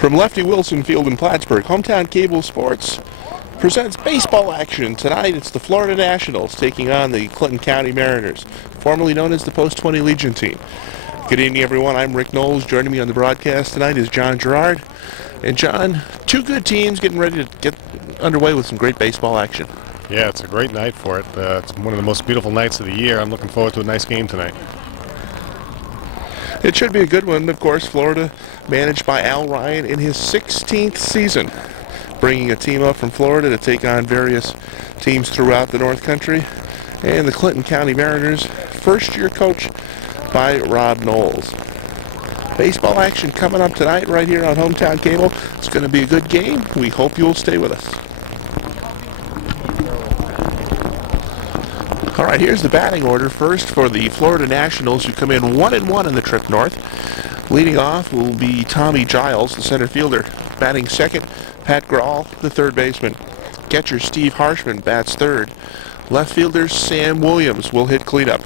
From Lefty Wilson Field in Plattsburgh, Hometown Cable Sports presents baseball action. Tonight it's the Florida Nationals taking on the Clinton County Mariners, formerly known as the Post 20 Legion team. Good evening, everyone. I'm Rick Knowles. Joining me on the broadcast tonight is John Gerard. And John, two good teams getting ready to get underway with some great baseball action. Yeah, it's a great night for it. It's one of the most beautiful nights of the year. I'm looking forward to a nice game tonight. It should be a good one. Of course, Florida managed by Al Ryan in his 16th season, bringing a team up from Florida to take on various teams throughout the North Country. And the Clinton County Mariners, first-year coach by Rob Knowles. Baseball action coming up tonight right here on Hometown Cable. It's going to be a good game. We hope you'll stay with us. All right, here's the batting order. First for the Florida Nationals, who come in 1-1 in the trip north. Leading off will be Tommy Giles, the center fielder. Batting second, Pat Grawl, the third baseman. Catcher Steve Harshman bats third. Left fielder Sam Williams will hit cleanup.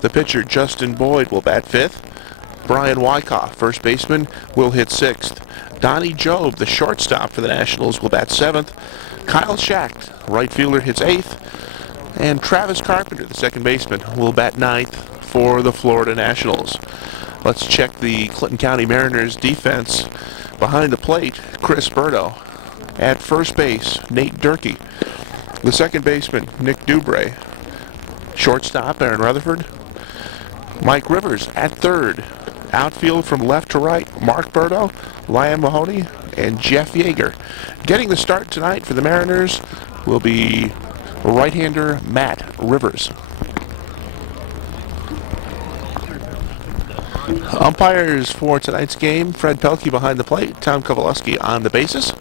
The pitcher Justin Boyd will bat fifth. Brian Wyckoff, first baseman, will hit sixth. Donnie Job, the shortstop for the Nationals, will bat seventh. Kyle Schacht, right fielder, hits eighth. And Travis Carpenter, the second baseman, will bat ninth for the Florida Nationals. Let's check the Clinton County Mariners defense. Behind the plate, Chris Berto. At first base, Nate Durkee. The second baseman, Nick Dubray. Shortstop, Aaron Rutherford. Mike Rivers at third. Outfield from left to right, Mark Berto, Liam Mahoney, and Jeff Yeager. Getting the start tonight for the Mariners will be right-hander Matt Rivers. Umpires for tonight's game, Fred Pelkey behind the plate, Tom Kowalewski on the bases.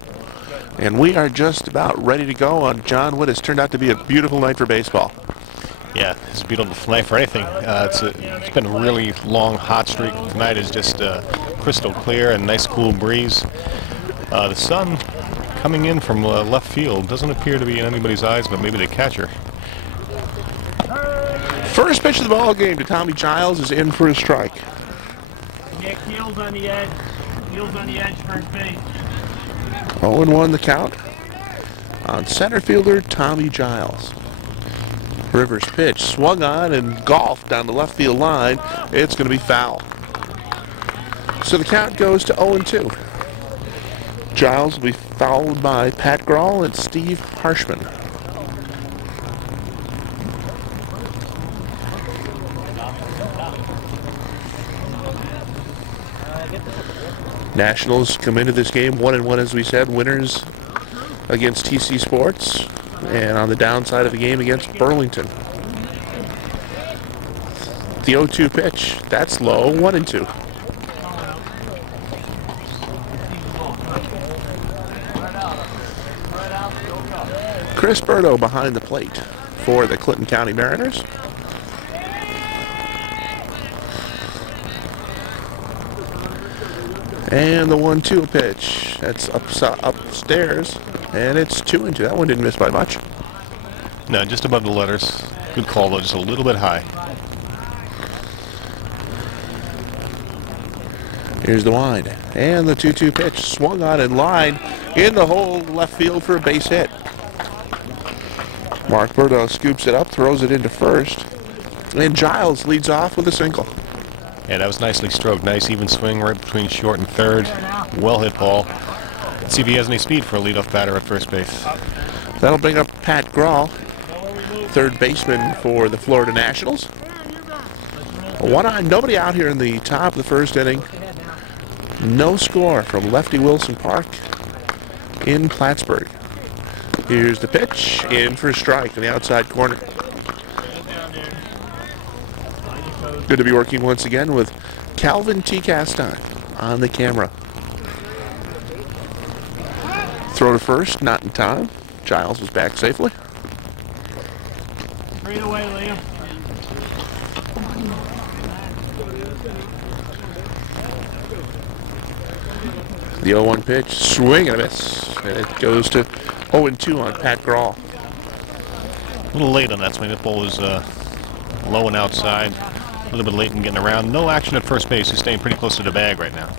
And we are just about ready to go on John what has turned out to be a beautiful night for baseball. Yeah, it's a beautiful night for anything. It's been a really long, hot streak. Tonight is just crystal clear and nice cool breeze. The sun coming in from left field doesn't appear to be in anybody's eyes, but maybe the catcher. First pitch of the ball game to Tommy Giles is in for a strike. Nick, heels on the edge. Heels on the edge, first base. 0-1 the count on center fielder Tommy Giles. Rivers' pitch swung on and golfed down the left field line. It's going to be foul. So the count goes to 0-2. Giles will be followed by Pat Grawl and Steve Harshman. Nationals come into this game 1-1, as we said, winners against TC Sports, and on the downside of the game against Burlington. The 0-2 pitch, that's low, 1-2. Chris Berto behind the plate for the Clinton County Mariners. And the 1-2 pitch, that's upstairs, and it's 2-2. That one didn't miss by much. No, just above the letters. Good call, though, just a little bit high. Here's the wind, and the 2-2 pitch swung on in line in the hole left field for a base hit. Mark Berto scoops it up, throws it into first, and Giles leads off with a single. Yeah, that was nicely stroked. Nice even swing right between short and third. Well hit ball. Let's see if he has any speed for a leadoff batter at first base. That'll bring up Pat Grawl, third baseman for the Florida Nationals. Nobody out here in the top of the first inning. No score from Lefty Wilson Park in Plattsburgh. Here's the pitch, in for a strike in the outside corner. Good to be working once again with Calvin T. Caston on the camera. Throw to first, not in time. Giles was back safely. Straight away, Liam. The 0-1 pitch, swing and a miss. And it goes to 0-2 on Pat Grawl. A little late on that swing. That ball was low and outside. A little bit late in getting around. No action at first base. He's staying pretty close to the bag right now.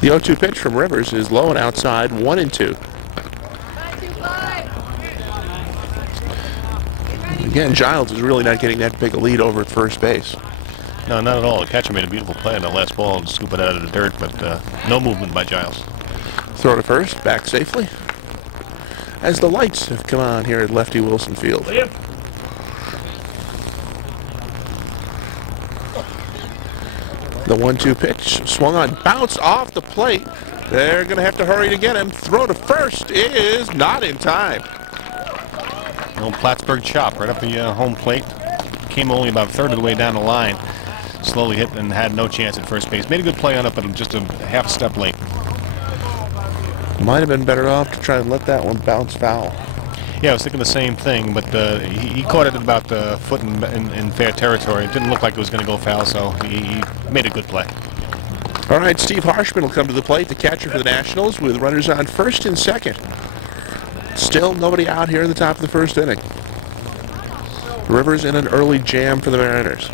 The 0-2 pitch from Rivers is low and outside, 1-2. Again, Giles is really not getting that big a lead over at first base. No, not at all. The catcher made a beautiful play on the last ball and scoop it out of the dirt, but no movement by Giles. Throw to first, back safely. As the lights have come on here at Lefty Wilson Field. The 1-2 pitch, swung on, bounced off the plate. They're going to have to hurry to get him. Throw to first is not in time. An old Plattsburgh chop right up the home plate. Came only about a third of the way down the line. Slowly hit and had no chance at first base. Made a good play on it, but just a half step late. Might have been better off to try and let that one bounce foul. Yeah, I was thinking the same thing, but he caught it at about a foot in fair territory. It didn't look like it was going to go foul, so he made a good play. All right, Steve Harshman will come to the plate, the catcher for the Nationals, with runners on first and second. Still nobody out here in the top of the first inning. Rivers in an early jam for the Mariners.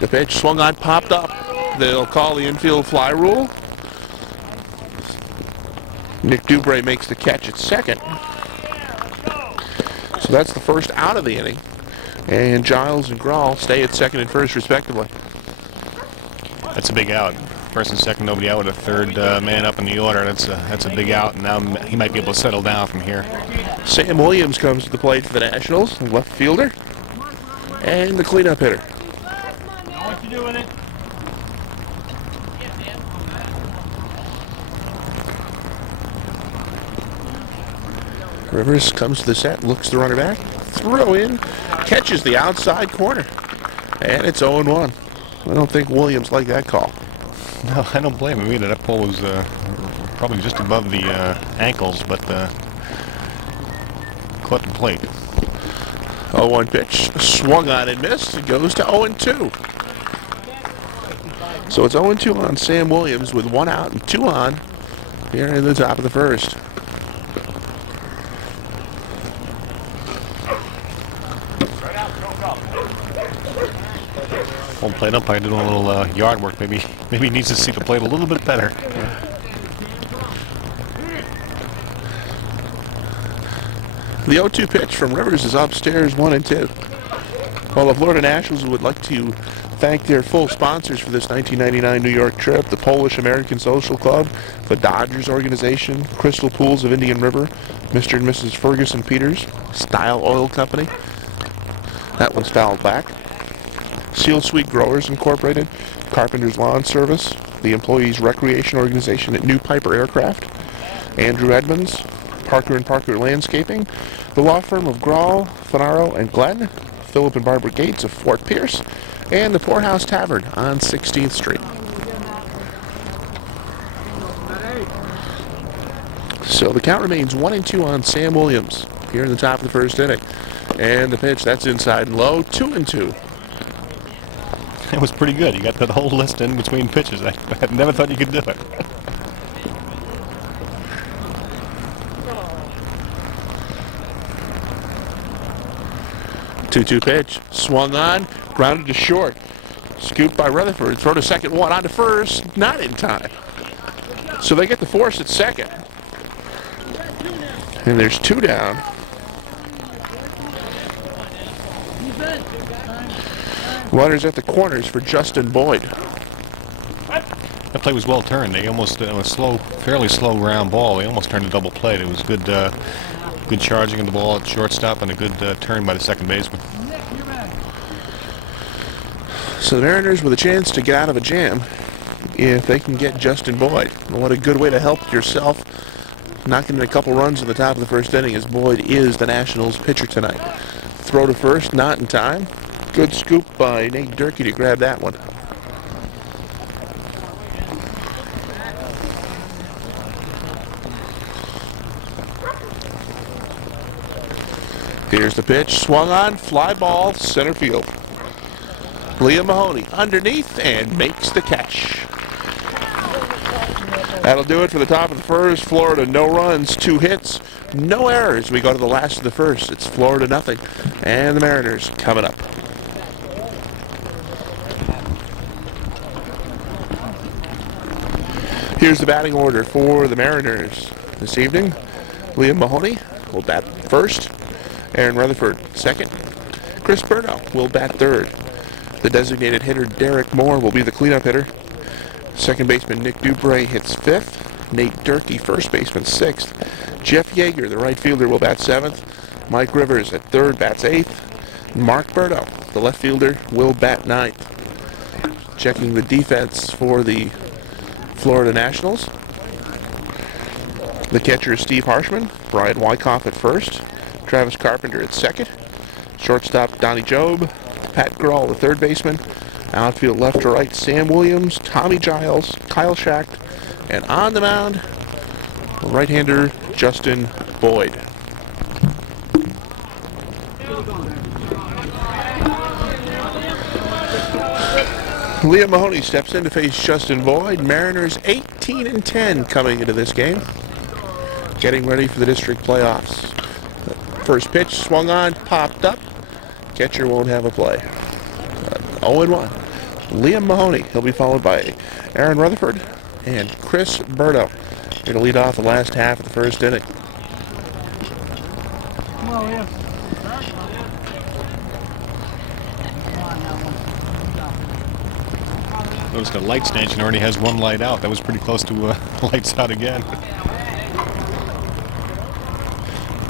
The pitch swung on, popped up. They'll call the infield fly rule. Nick Dubray makes the catch at second. So that's the first out of the inning. And Giles and Grawl stay at second and first, respectively. That's a big out. First and second, nobody out with a third man up in the order. That's a big out, and now he might be able to settle down from here. Sam Williams comes to the plate for the Nationals, the left fielder, and the cleanup hitter. Know what to do with it. Rivers comes to the set, looks the runner back, throw in, catches the outside corner, and it's 0-1. I don't think Williams liked that call. No, I don't blame him either. That pole was probably just above the ankles, but caught the plate. 0-1 pitch, swung on and missed. It goes to 0-2. So it's 0-2 on Sam Williams with 1 out and 2 on here in the top of the first. Home plate umpire doing a little yard work. Maybe he needs to see the plate a little bit better. The 0-2 pitch from Rivers is upstairs, 1-2. Well, the Florida Nationals would like to thank their full sponsors for this 1999 New York trip: the Polish American Social Club, the Dodgers organization, Crystal Pools of Indian River, Mr. and Mrs. Ferguson Peters, Style Oil Company. That one's fouled back. Seal Sweet Growers Incorporated, Carpenter's Lawn Service, the Employees Recreation Organization at New Piper Aircraft, Andrew Edmonds, Parker & Parker Landscaping, the law firm of Grawl, Finaro & Glenn, Philip and Barbara Gates of Fort Pierce, and the Poorhouse Tavern on 16th Street. So the count remains 1-2 on Sam Williams here in the top of the first inning. And the pitch, that's inside and low, 2-2. It was pretty good. You got that whole list in between pitches. I never thought you could do it. Two-two pitch, swung on, grounded to short. Scooped by Rutherford, throw to second, 1 on to first, not in time. So they get the force at second. And there's 2 down. Runners at the corners for Justin Boyd. That play was well turned. They almost a fairly slow round ball. They almost turned a double play. It was good charging of the ball at shortstop and a good turn by the second baseman. So the Mariners with a chance to get out of a jam if they can get Justin Boyd. What a good way to help yourself, knocking in a couple runs in the top of the first inning, as Boyd is the Nationals pitcher tonight. Throw to first, not in time. Good scoop by Nate Durkee to grab that one. Here's the pitch, swung on, fly ball, center field. Liam Mahoney underneath and makes the catch. That'll do it for the top of the first. Florida, no runs, 2 hits, no errors. We go to the last of the first. It's Florida nothing, and the Mariners coming up. Here's the batting order for the Mariners this evening. Liam Mahoney will bat first. Aaron Rutherford second. Chris Berto will bat third. The designated hitter Derek Moore will be the cleanup hitter. Second baseman Nick Dubray hits fifth. Nate Durkee, first baseman, sixth. Jeff Yeager, the right fielder, will bat seventh. Mike Rivers at third bats eighth. Mark Berto, the left fielder, will bat ninth. Checking the defense for the Florida Nationals. The catcher is Steve Harshman. Brian Wyckoff at first. Travis Carpenter at second. Shortstop Donnie Job. Pat Grawl, the third baseman. Outfield left to right, Sam Williams, Tommy Giles, Kyle Schacht, and on the mound, right-hander Justin Boyd. Liam Mahoney steps in to face Justin Boyd. Mariners 18-10 coming into this game, getting ready for the district playoffs. First pitch swung on, popped up. Catcher won't have a play. 0-1. Liam Mahoney. He'll be followed by Aaron Rutherford and Chris Berto. Going to lead off the last half of the first inning. Notice the light stanchion already has one light out. That was pretty close to lights out again.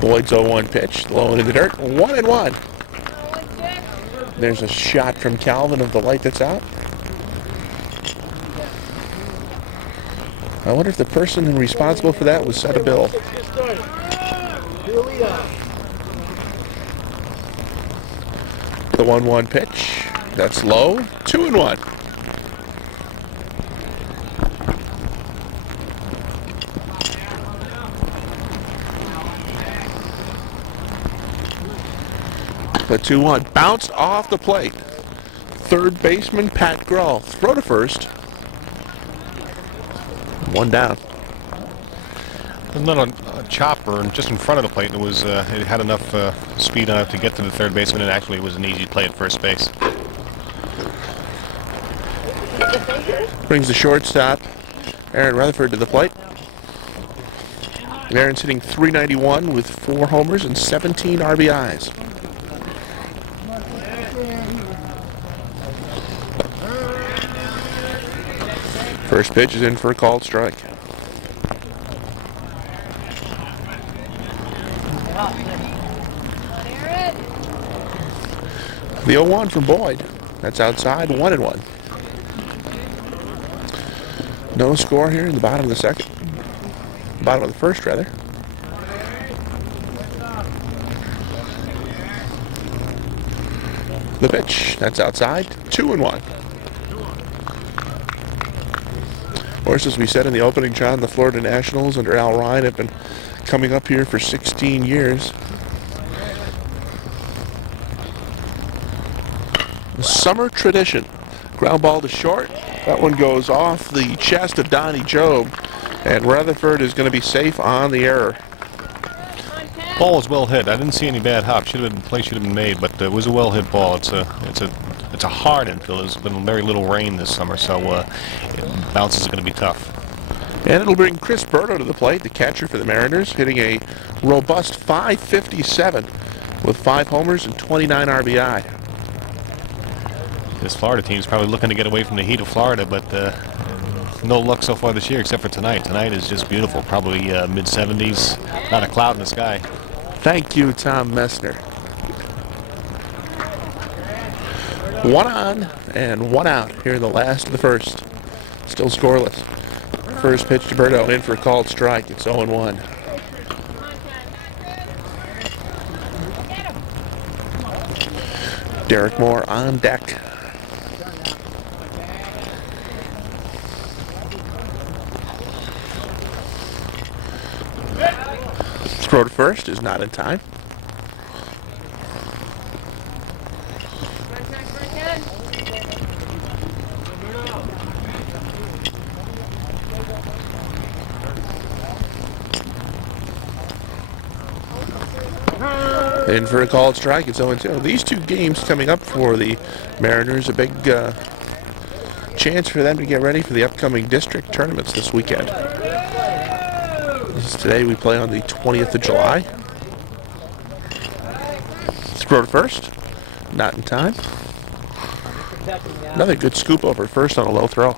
Boyd's 0-1 pitch, low into the dirt. 1-1. There's a shot from Calvin of the light that's out. I wonder if the person responsible for that was set a bill. The 1-1 pitch. That's low. 2-1. The 2-1 bounced off the plate. Third baseman Pat Grawl. Throw to first. One down. There's not a chopper just in front of the plate. It was it had enough speed on it to get to the third baseman, and actually it was an easy play at first base. Brings the shortstop Aaron Rutherford to the plate. And Aaron's hitting .391 with 4 homers and 17 RBIs. First pitch is in for a called strike. The 0-1 from Boyd. That's outside, 1-1. No score here in the bottom of the second. Bottom of the first, rather. The pitch, that's outside, 2-1. Of course, as we said in the opening, John, the Florida Nationals under Al Ryan have been coming up here for 16 years. Summer tradition. Ground ball to short. That one goes off the chest of Donnie Job, and Rutherford is going to be safe on the error. Ball was well hit. I didn't see any bad hop. Play should have been made, but it was a well hit ball. It's a hard infield. There's been very little rain this summer, so bounces are going to be tough. And it'll bring Chris Berto to the plate, the catcher for the Mariners, hitting a robust .557 with 5 homers and 29 RBI. This Florida team is probably looking to get away from the heat of Florida, but no luck so far this year except for tonight. Tonight is just beautiful. Probably mid-70s, not a cloud in the sky. Thank you, Tom Messner. 1 on and 1 out here in the last of the first. Still scoreless. First pitch to Berto, in for a called strike. It's 0-1. Derek Moore on deck. Throw to first is not in time. In for a called strike, it's 0-2. These two games coming up for the Mariners, a big chance for them to get ready for the upcoming district tournaments this weekend. Today we play on the 20th of July. Throw to first. Not in time. Another good scoop over first on a low throw.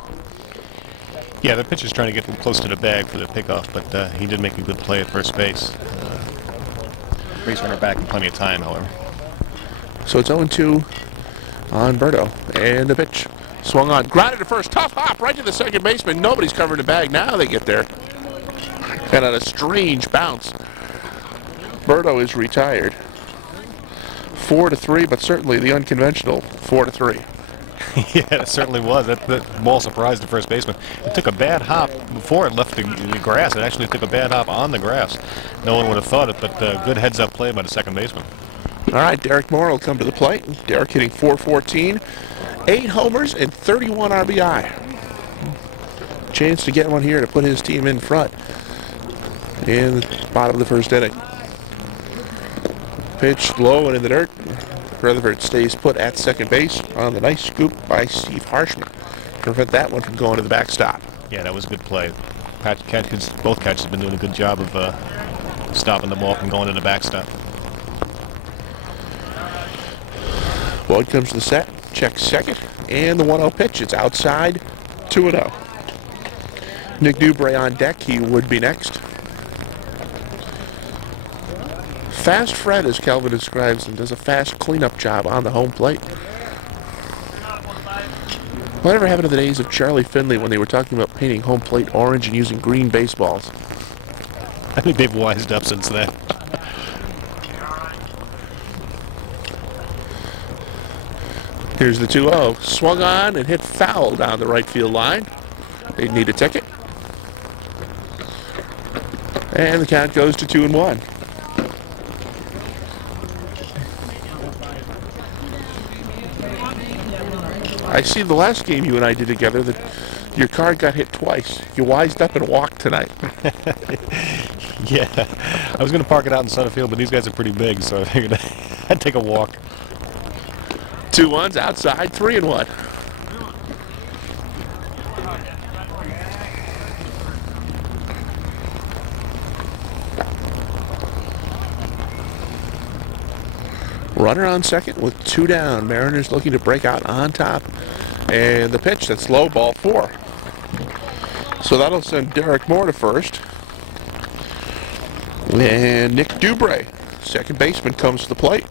Yeah, the pitcher's trying to get close to the bag for the pickoff, but he did make a good play at first base. Base runner back in plenty of time, however. So it's 0-2 on Vero. And the pitch swung on. Grounded to first. Tough hop right to the second baseman. Nobody's covering the bag. Now they get there. And on a strange bounce, Vero is retired. 4-3, but certainly the unconventional 4-3. Yeah, it certainly was. That ball surprised the first baseman. It took a bad hop before it left the grass. It actually took a bad hop on the grass. No one would have thought it, but good heads-up play by the second baseman. All right, Derek Moore will come to the plate. Derek hitting .414, 8 homers and 31 RBI. Chance to get one here to put his team in front in the bottom of the first inning. Pitch low and in the dirt. Rutherford stays put at second base on the nice scoop by Steve Harshman to prevent that one from going to the backstop. Yeah, that was a good play. Both catchers have been doing a good job of stopping the ball from going to the backstop. Boyd comes to the set, checks second, and the 1-0 pitch. It's outside, 2-0. Nick Dubray on deck. He would be next. Fast Fred, as Calvin describes him, does a fast cleanup job on the home plate. Whatever happened to the days of Charlie Finley when they were talking about painting home plate orange and using green baseballs? I think they've wised up since then. Here's the 2-0. Swung on and hit foul down the right field line. They need a ticket. And the count goes to 2-1. I see the last game you and I did together that your car got hit twice. You wised up and walked tonight. Yeah, I was going to park it out in center field, but these guys are pretty big, so I figured I'd take a walk. 2-1's outside, 3-1. Runner on second with 2 down. Mariners looking to break out on top. And the pitch, that's low, ball 4. So that'll send Derek Moore to first. And Nick Dubray, second baseman, comes to the plate.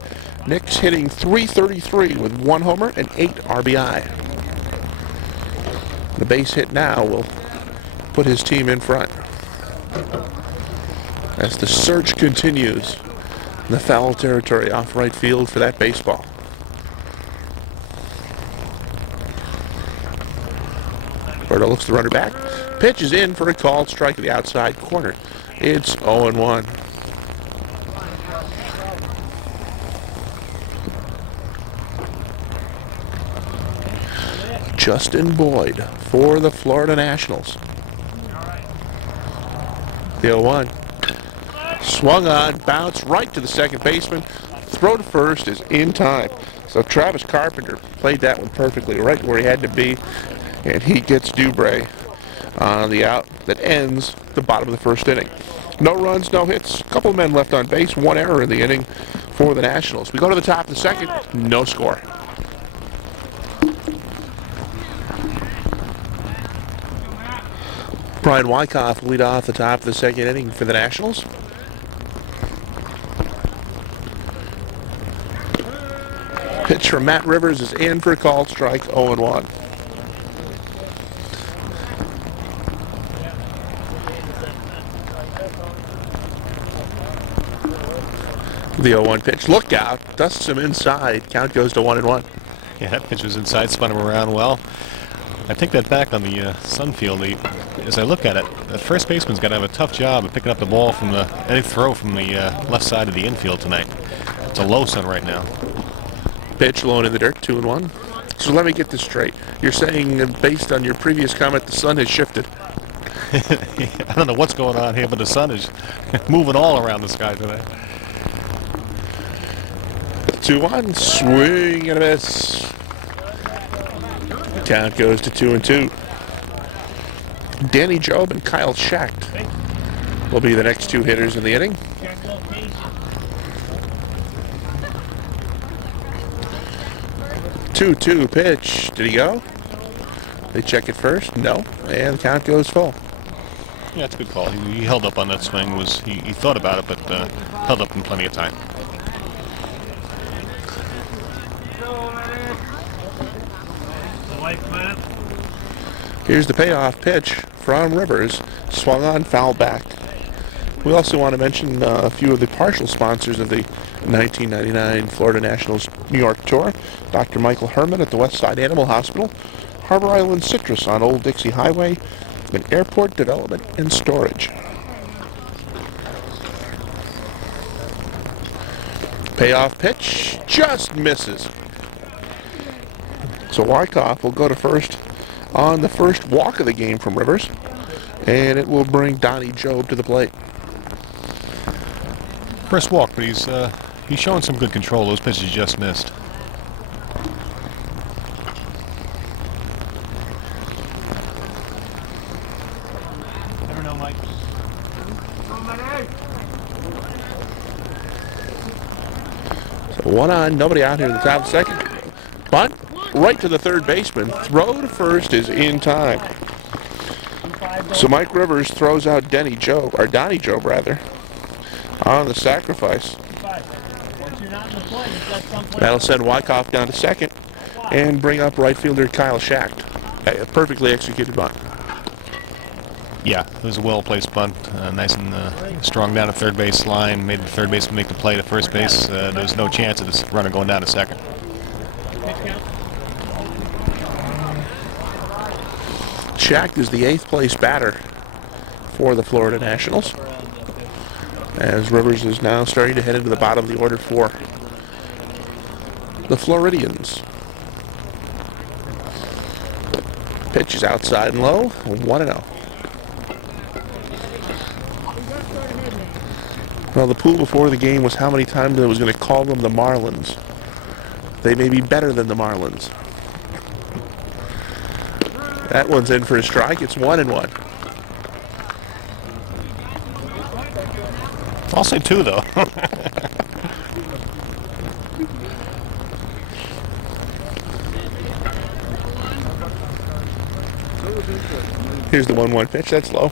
Nick's hitting .333 with 1 homer and 8 RBI. The base hit now will put his team in front as the search continues in the foul territory off right field for that baseball. Vero looks the runner back. Pitch is in for a called strike to the outside corner. It's 0-1. Justin Boyd for the Florida Nationals. The 0-1. Swung on, bounced right to the second baseman. Throw to first is in time. So Travis Carpenter played that one perfectly, right where he had to be. And he gets Dubray on the out that ends the bottom of the first inning. No runs, no hits. A couple of men left on base. 1 error in the inning for the Nationals. We go to the top of the second. No score. Brian Wyckoff lead off the top of the second inning for the Nationals. Pitch from Matt Rivers is in for a called strike, 0-1. The 0-1 pitch. Look out. Dusts him inside. Count goes to 1-1. Yeah, that pitch was inside, spun him around well. I take that back on the Sunfield. As I look at it, the first baseman's got to have a tough job of picking up the ball from any throw from the left side of the infield tonight. It's a low sun right now. Pitch low in the dirt, 2-1. So let me get this straight. You're saying, based on your previous comment, the sun has shifted. I don't know what's going on here, but the sun is moving all around the sky today. 2-1, swing and a miss. Count goes to 2-2. Danny Job and Kyle Schacht will be the next two hitters in the inning. Check location. 2-2 pitch. Did he go? They check it first. No. And the count goes full. Yeah, that's a good call. He held up on that swing. He thought about it, but held up in plenty of time. Here's the payoff pitch from Rivers. Swung on, foul back. We also want to mention a few of the partial sponsors of the 1999 Florida Nationals New York Tour. Dr. Michael Herman at the Westside Animal Hospital, Harbor Island Citrus on Old Dixie Highway, and Airport Development and Storage. Payoff pitch just misses. So Wyckoff will go to first on the first walk of the game from Rivers, and it will bring Donnie Job to the plate. First walk, but he's showing some good control. Those pitches just missed. Never know, Mike. So one on, nobody out here in the top of the second. Bunt right to the third baseman. Throw to first is in time. So Mike Rivers throws out Donnie Job on the sacrifice. That'll send Wyckoff down to second and bring up right fielder Kyle Schacht. A perfectly executed bunt. Yeah, it was a well-placed bunt, nice and strong down the third base line. Made the third baseman make the play to first base. There's no chance of this runner going down to second. Schacht is the 8th place batter for the Florida Nationals, as Rivers is now starting to head into the bottom of the order for the Floridians. Pitch is outside and low, 1-0. Well, the pool before the game was how many times I was going to call them the Marlins. They may be better than the Marlins. That one's in for a strike. It's 1-1. I'll say 2, though. Here's the 1-1 pitch. That's low.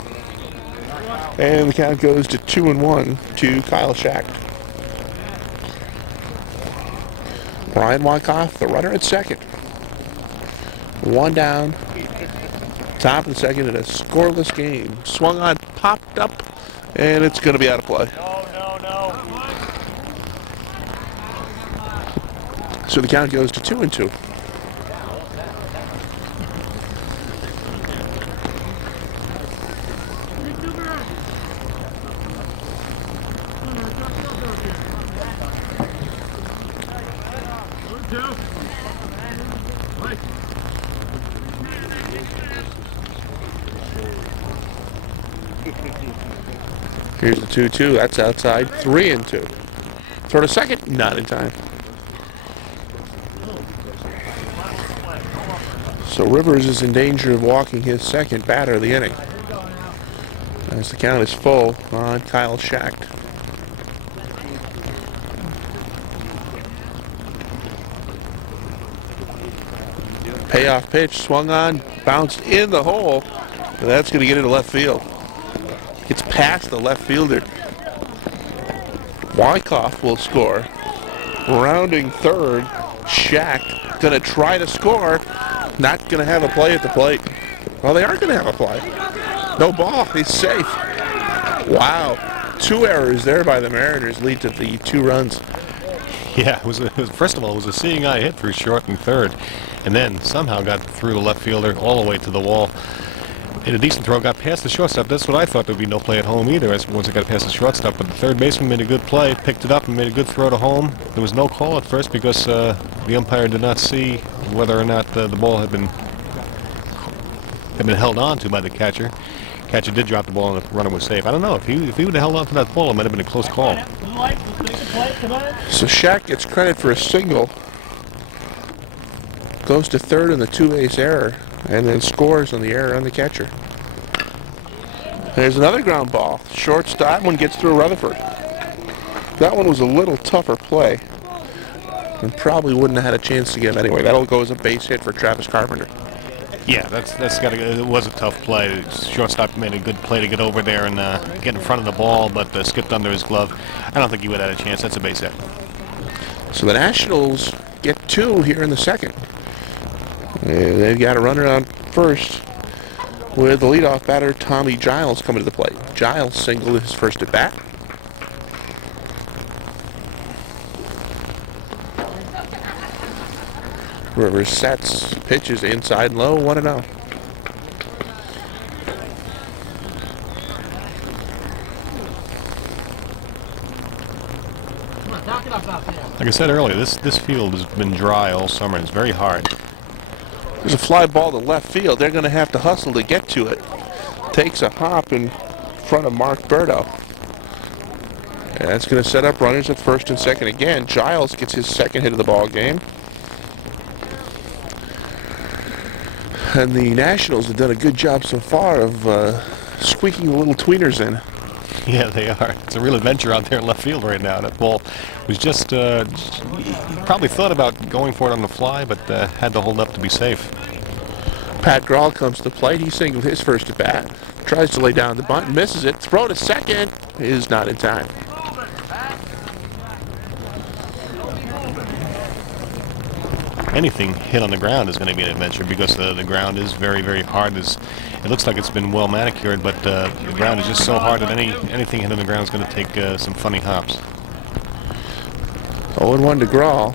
And the count goes to 2-1 to Kyle Schacht. Brian Wyckoff, the runner at second. One down. Top of the second in a scoreless game. Swung on, popped up, and it's going to be out of play. No. So the count goes to 2-2. Here's the 2-2. That's outside. 3-2. Throw to second. Not in time. So Rivers is in danger of walking his second batter of the inning, as the count is full on Kyle Schacht. Payoff pitch, swung on, bounced in the hole, and that's going to get into left field. Gets past the left fielder. Wyckoff will score. Rounding third, Schacht going to try to score. Not going to have a play at the plate. Well, they are going to have a play. No ball. He's safe. Wow. 2 errors there by the Mariners lead to the 2 runs. Yeah, first of all, it was a seeing eye hit through short and third, and then somehow got through the left fielder all the way to the wall. And a decent throw, got past the shortstop. That's what I thought. There would be no play at home either once it got past the shortstop. But the third baseman made a good play, picked it up, and made a good throw to home. There was no call at first because the umpire did not see whether or not the ball had been held on to by the catcher. Catcher did drop the ball and the runner was safe. I don't know. If he would have held on to that ball, it might have been a close call. So Schacht gets credit for a single. goes to third on the two-base error, and then scores on the error on the catcher. There's another ground ball. Shortstop, that one gets through Rutherford. That one was a little tougher play, and probably wouldn't have had a chance to get him anyway. That'll go as a base hit for Travis Carpenter. Yeah, that's got to. It was a tough play. Shortstop made a good play to get over there and get in front of the ball, but skipped under his glove. I don't think he would have had a chance. That's a base hit. So the Nationals get two here in the second. And they've got a runner on first with the leadoff batter, Tommy Giles, coming to the plate. Giles singled his first at bat. Rivers sets, pitches inside and low, 1-0. Like I said earlier, this field has been dry all summer. It's very hard. There's a fly ball to left field. They're going to have to hustle to get to it. Takes a hop in front of Mark Berto. And that's going to set up runners at first and second again. Giles gets his second hit of the ball game. And the Nationals have done a good job so far of squeaking the little tweeners in. Yeah, they are. It's a real adventure out there in left field right now. That ball was just, probably thought about going for it on the fly, but had to hold up to be safe. Pat Grawl comes to the plate. He singled his first at bat. Tries to lay down the bunt, misses it. Throw to second is not in time. Anything hit on the ground is going to be an adventure because the ground is very, very hard. It looks like it's been well manicured, but the ground is just so hard that anything hit on the ground is going to take some funny hops. 0-1 to Grawl.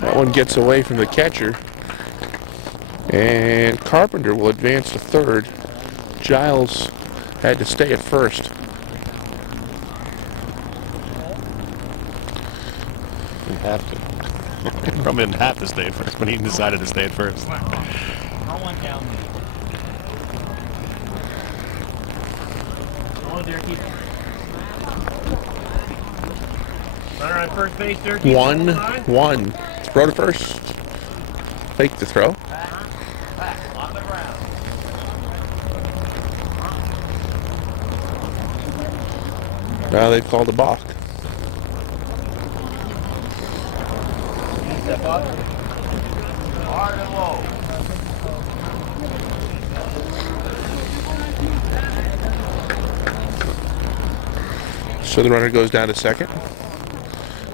That one gets away from the catcher. And Carpenter will advance to third. Giles had to stay at first. Didn't have to. Probably didn't have to stay at first, but he decided to stay at first. Runner on first base there. 1-1. Throw to first. Fake the throw. Now they've called a balk. Step up. Hard and low. So the runner goes down to second.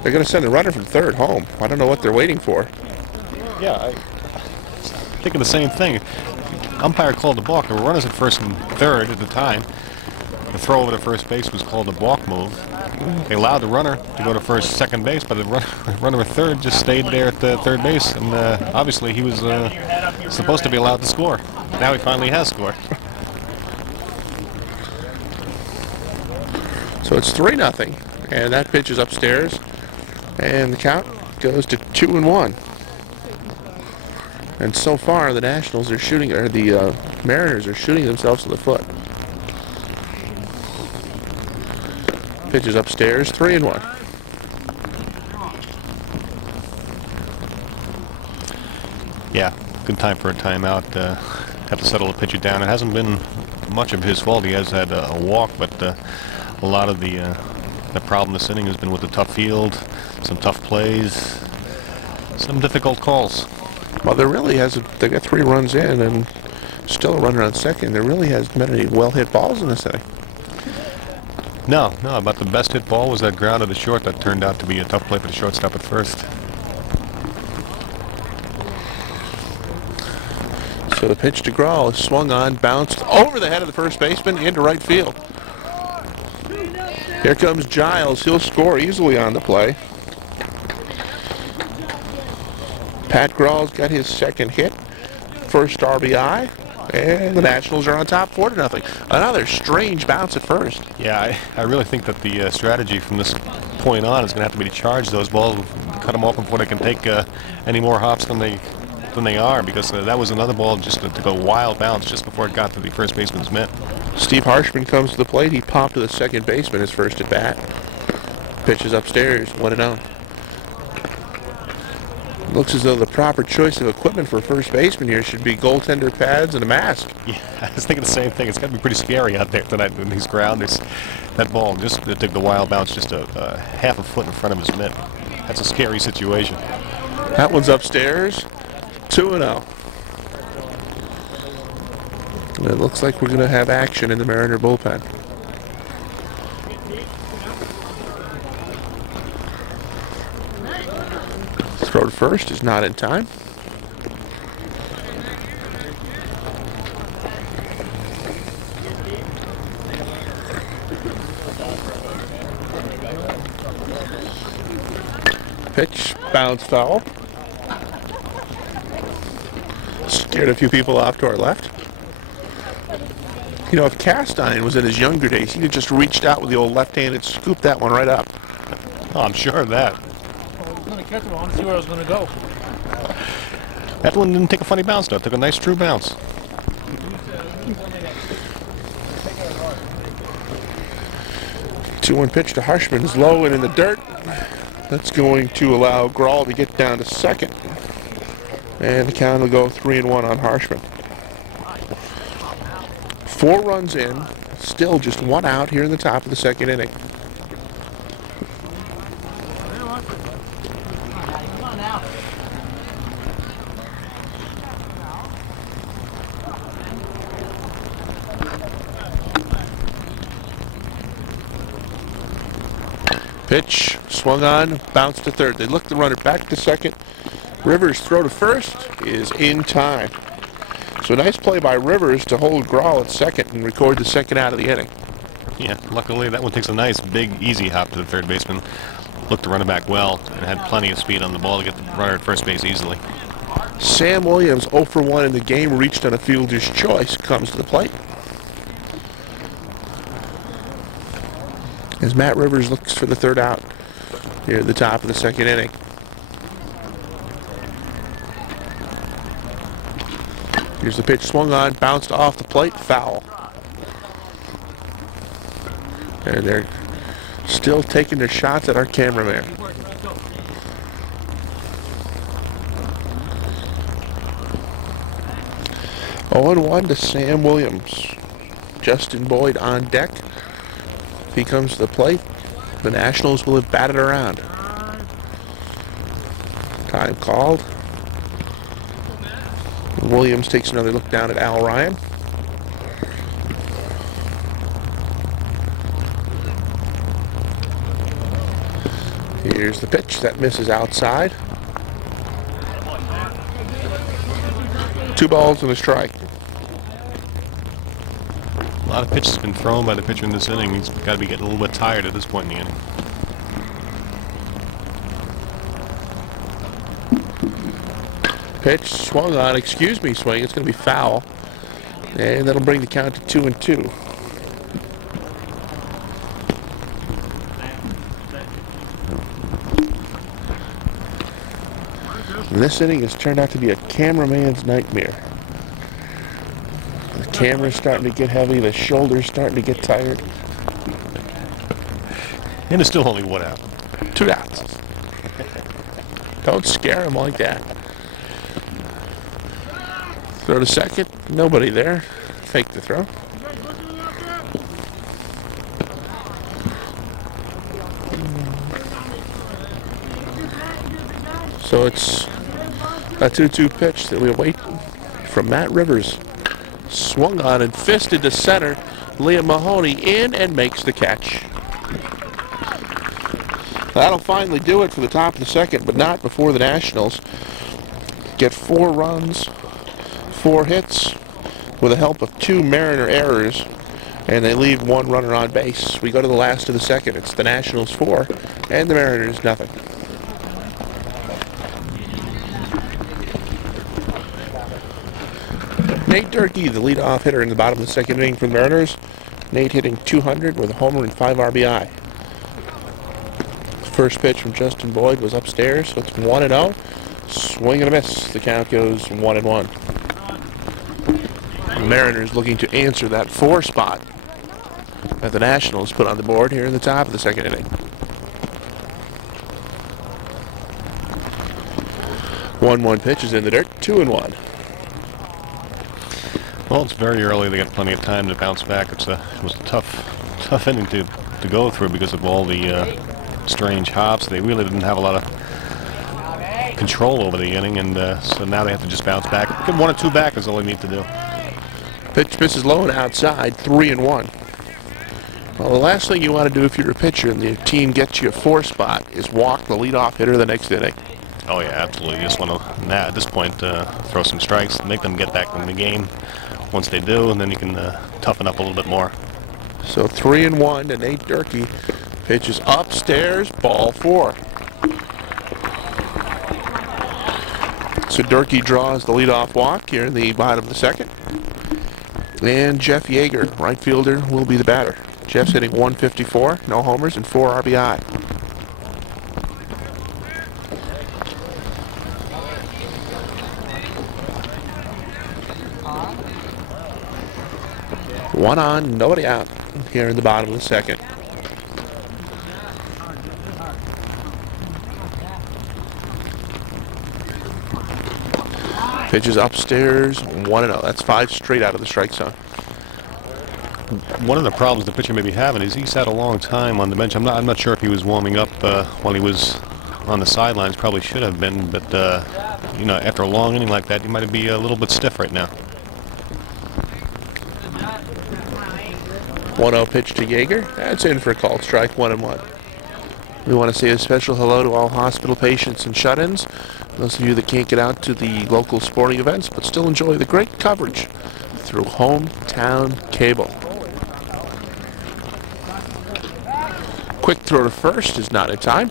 They're going to send the runner from third home. I don't know what they're waiting for. Yeah, I'm thinking the same thing. Umpire called the balk. There were runners at first and third at the time. The throw over to first base was called a balk move. They allowed the runner to go to first, second base, but the runner at third just stayed there at the third base, and obviously he was supposed to be allowed to score. Now he finally has scored. So it's 3-0, and that pitch is upstairs, and the count goes to 2-1. And so far, the Nationals are shooting, or the Mariners are shooting themselves in the foot. Pitch is upstairs, 3-1. Yeah, good time for a timeout. Have to settle the pitcher down. It hasn't been much of his fault. He has had a walk, but a lot of the problem this inning has been with the tough field, some tough plays, some difficult calls. Well, there really hasn't. They got 3 runs in, and still a runner on second. There really hasn't been any well-hit balls in this inning. No, about the best hit ball was that ground to the short that turned out to be a tough play for the shortstop at first. So the pitch to Grawl is swung on, bounced over the head of the first baseman into right field. Here comes Giles. He'll score easily on the play. Pat Grawl's got his second hit, first RBI, and the Nationals are on top 4-0. Another strange bounce at first. Yeah, I really think that the strategy from this point on is going to have to be to charge those balls, cut them off before they can take any more hops than they are, because that was another ball just to go wild bounce just before it got to the first baseman's mitt. Steve Harshman comes to the plate. He popped to the second baseman his first at bat. Pitches upstairs, 1-0. Looks as though the proper choice of equipment for a first baseman here should be goaltender pads and a mask. Yeah, I was thinking the same thing. It's got to be pretty scary out there tonight when he's grounded. That ball just took the wild bounce just a half a foot in front of his mitt. That's a scary situation. That one's upstairs. 2-0. It looks like we're going to have action in the Mariner bullpen. Throw to first is not in time. Pitch, bounce foul. Scared a few people off to our left. You know, if Castine was in his younger days, he'd have just reached out with the old left hand and scooped that one right up. Oh, I'm sure of that. I was going to catch it. I want to see where I was going to go. That one didn't take a funny bounce, though. It took a nice true bounce. Two-one pitch to Harshman is low and in the dirt. That's going to allow Grawl to get down to second. And the count will go 3-1 on Harshman. 4 runs in, still just 1 out here in the top of the second inning. Pitch, swung on, bounced to third. They look the runner back to second. Rivers' throw to first is in time. So nice play by Rivers to hold Grawl at second and record the second out of the inning. Yeah, luckily that one takes a nice, big, easy hop to the third baseman. Looked the runner back well and had plenty of speed on the ball to get the runner at first base easily. Sam Williams, 0 for 1 in the game, reached on a fielder's choice, comes to the plate. As Matt Rivers looks for the third out here at the top of the second inning. Here's the pitch, swung on, bounced off the plate, foul. And they're still taking their shots at our cameraman. Oh, 0-1 to Sam Williams. Justin Boyd on deck. If he comes to the plate, the Nationals will have batted around. Time called. Williams takes another look down at Al Ryan. Here's the pitch. That misses outside. 2 balls and a strike. A lot of pitches have been thrown by the pitcher in this inning. He's got to be getting a little bit tired at this point in the inning. Pitch swung on, swing. It's going to be foul. And that'll bring the count to 2-2. And this inning has turned out to be a cameraman's nightmare. The camera's starting to get heavy, the shoulder's starting to get tired. And it's still only 1 out. 2 outs. Don't scare him like that. Throw to second, nobody there. Fake the throw. So it's a 2-2 pitch that we await from Matt Rivers. Swung on and fisted to center. Liam Mahoney in and makes the catch. That'll finally do it for the top of the second, but not before the Nationals get 4 runs, 4 hits, with the help of 2 Mariner errors, and they leave 1 runner on base. We go to the last of the second. It's the Nationals 4 and the Mariners nothing. Nate Durkee, the leadoff hitter in the bottom of the second inning for the Mariners. Nate hitting .200 with a homer and 5 RBI. First pitch from Justin Boyd was upstairs, so it's 1-0. Swing and a miss. The count goes 1-1. The Mariners looking to answer that 4 spot that the Nationals put on the board here in the top of the second inning. 1-1 pitch is in the dirt, 2-1. Well, it's very early. They got plenty of time to bounce back. It was a tough inning to go through because of all the strange hops. They really didn't have a lot of control over the inning, and so now they have to just bounce back. Get 1 or 2 back is all they need to do. Pitch misses low and outside, 3-1. Well, the last thing you want to do if you're a pitcher and the team gets you a 4 spot is walk the leadoff hitter the next inning. Oh yeah, absolutely. You just want to, at this point, throw some strikes, make them get back in the game. Once they do, and then you can toughen up a little bit more. So 3-1 to Nate Durkee. Pitches upstairs, ball 4. So Durkee draws the leadoff walk here in the bottom of the second. And Jeff Yeager, right fielder, will be the batter. Jeff's hitting .154, no homers, and 4 RBI. One on, nobody out here in the bottom of the second. Pitches upstairs, 1-0. That's 5 straight out of the strike zone. One of the problems the pitcher may be having is he's had a long time on the bench. I'm not sure if he was warming up while he was on the sidelines. Probably should have been, but you know, after a long inning like that, he might be a little bit stiff right now. 1-0 pitch to Yeager. That's in for a called strike, 1-1. We want to say a special hello to all hospital patients and shut-ins. Those of you that can't get out to the local sporting events but still enjoy the great coverage through Hometown Cable. Quick throw to first is not in time.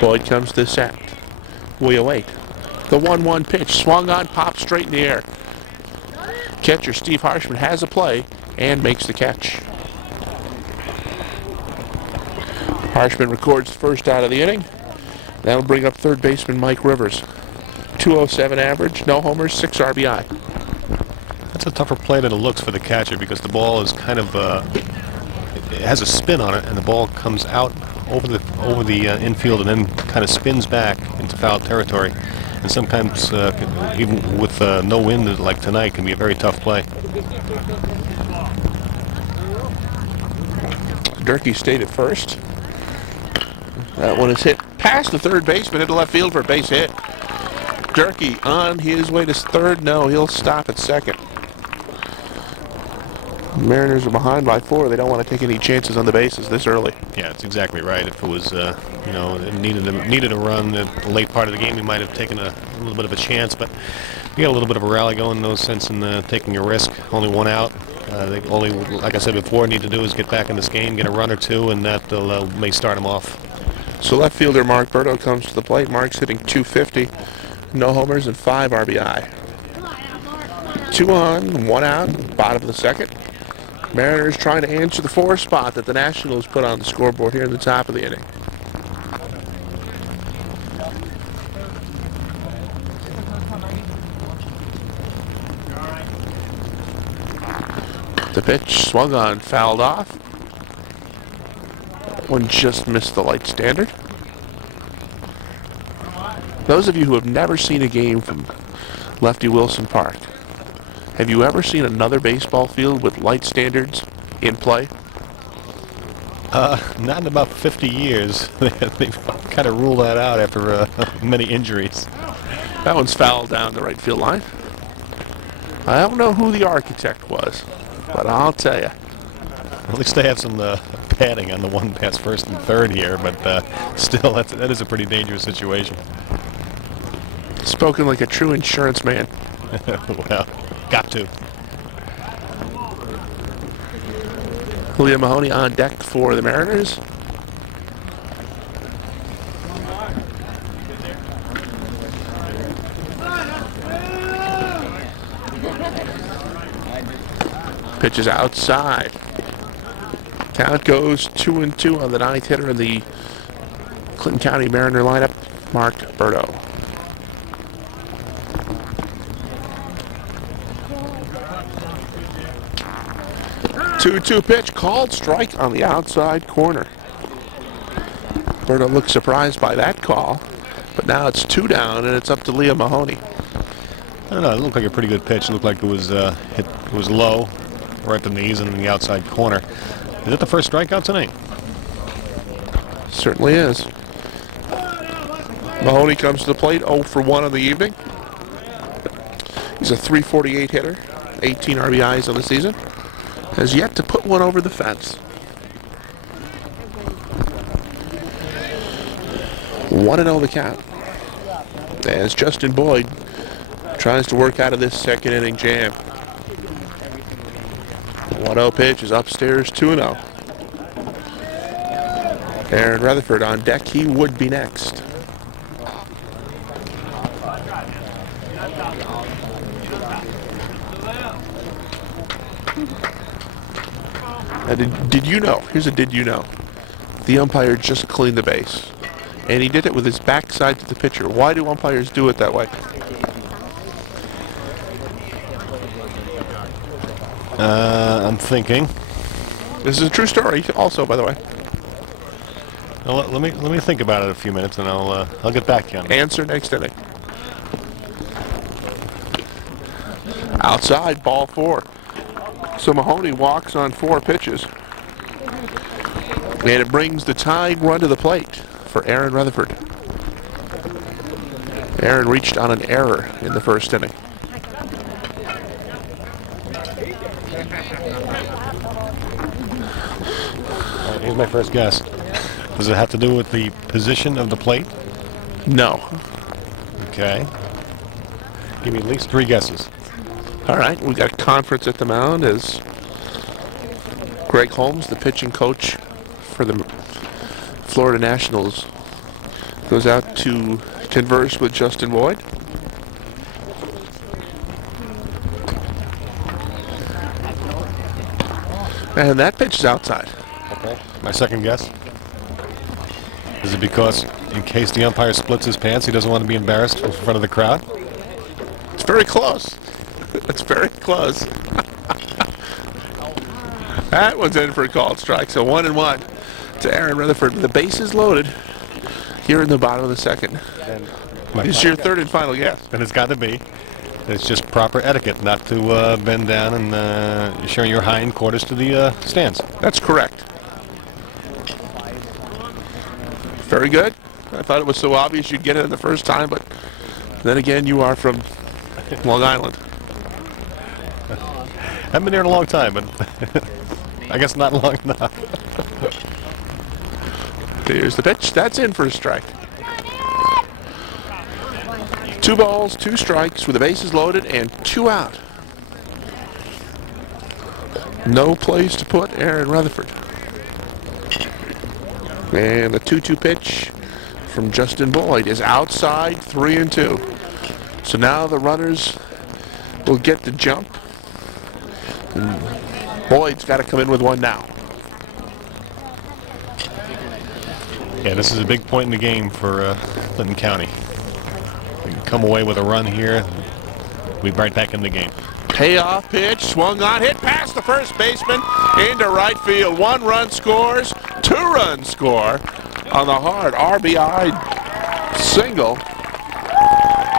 Boyd comes to the set. We await. The 1-1 pitch swung on, popped straight in the air. Catcher Steve Harshman has a play and makes the catch. Harshman records the first out of the inning. That'll bring up third baseman Mike Rivers. .207 average, no homers, 6 RBI. That's a tougher play than it looks for the catcher because the ball is kind of it has a spin on it, and the ball comes out over the infield and then kind of spins back into foul territory. And sometimes, even with no wind like tonight, can be a very tough play. Durkee stayed at first. That one is hit past the third baseman into left field for a base hit. Durkee on his way to third. No, he'll stop at second. Mariners are behind by 4. They don't want to take any chances on the bases this early. Yeah, that's exactly right. If it was, you know, needed a run in the late part of the game, he might have taken a little bit of a chance. But we got a little bit of a rally going. No sense in taking a risk. Only 1 out. They only, like I said before, need to do is get back in this game, get a run or 2, and that may start him off. So left fielder Mark Berto comes to the plate. Mark's hitting .250, no homers and 5 RBI. 2 on, 1 out, bottom of the second. Mariners trying to answer the 4 spot that the Nationals put on the scoreboard here in the top of the inning. The pitch swung on, fouled off. One just missed the light standard. Those of you who have never seen a game from Lefty Wilson Park, have you ever seen another baseball field with light standards in play? Not in about 50 years. They've kind of ruled that out after many injuries. That one's fouled down the right field line. I don't know who the architect was, but I'll tell you. At least they have some padding on the one past first and third here, but still, that is a pretty dangerous situation. Spoken like a true insurance man. Well, got to. Julio Mahoney on deck for the Mariners. Pitches outside. Count goes 2-2 on the 9th hitter in the Clinton County Mariner lineup, Mark Berto. 2-2 pitch, called strike on the outside corner. Berto looked surprised by that call, but now it's 2 down and it's up to Liam Mahoney. I don't know, it looked like a pretty good pitch. It looked like it was low, right at the knees and in the outside corner. Is that the first strikeout tonight? Certainly is. Mahoney comes to the plate, 0 for 1 on the evening. He's a .348 hitter, 18 RBIs on the season. Has yet to put one over the fence. 1-0 the count. As Justin Boyd tries to work out of this second inning jam. 1-0 pitch is upstairs, 2-0. Aaron Rutherford on deck. He would be next. Did you know? Here's a did you know. The umpire just cleaned the base. And he did it with his backside to the pitcher. Why do umpires do it that way? I'm thinking. This is a true story also, by the way. Well, let me think about it a few minutes and I'll get back to you on it. Answer next inning. Outside, ball 4. So Mahoney walks on 4 pitches. And it brings the tying run to the plate for Aaron Rutherford. Aaron reached on an error in the first inning. Here's my first guess. Does it have to do with the position of the plate? No. Okay. Give me at least 3 guesses. All right, we got a conference at the mound as Greg Holmes, the pitching coach for the Florida Nationals, goes out to converse with Justin Boyd. And that pitch is outside. Okay. My second guess. Is it because in case the umpire splits his pants, he doesn't want to be embarrassed in front of the crowd? It's very close. It's very close. That one's in for a called strike. So 1-1 to Aaron Rutherford. The bases loaded here in the bottom of the second. This is your third and final guess. And it's got to be. It's just proper etiquette not to bend down and show your hind quarters to the stands. That's correct. Very good. I thought it was so obvious you'd get it the first time, but then again, you are from Long Island. I haven't been there in a long time, but I guess not long enough. Here's the pitch. That's in for a strike. 2 balls, 2 strikes with the bases loaded and 2 out. No place to put Aaron Rutherford. And the 2-2 pitch from Justin Boyd is outside, 3-2. So now the runners will get the jump. And Boyd's got to come in with one now. Yeah, this is a big point in the game for Clinton County. We can come away with a run here. We'll be right back in the game. Payoff pitch, swung on, hit past the first baseman into right field. 1 run scores, 2 runs score on the hard RBI single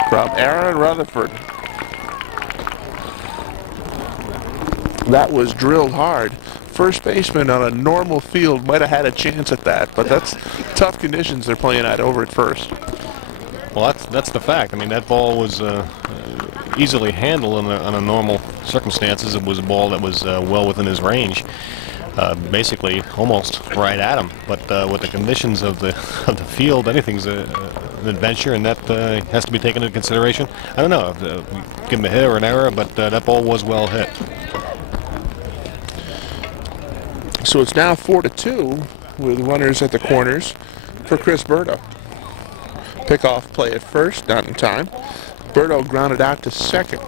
from Aaron Rutherford. That was drilled hard. First baseman on a normal field might have had a chance at that, but that's tough conditions they're playing at over at first. Well, that's the fact. I mean, that ball was easily handled under normal circumstances. It was a ball that was well within his range, basically almost right at him. But with the conditions of the field, anything's an adventure, and that has to be taken into consideration. I don't know if give him a hit or an error, but that ball was well hit. So it's now 4-2 with runners at the corners for Chris Berto. Pickoff play at first, not in time. Berto grounded out to second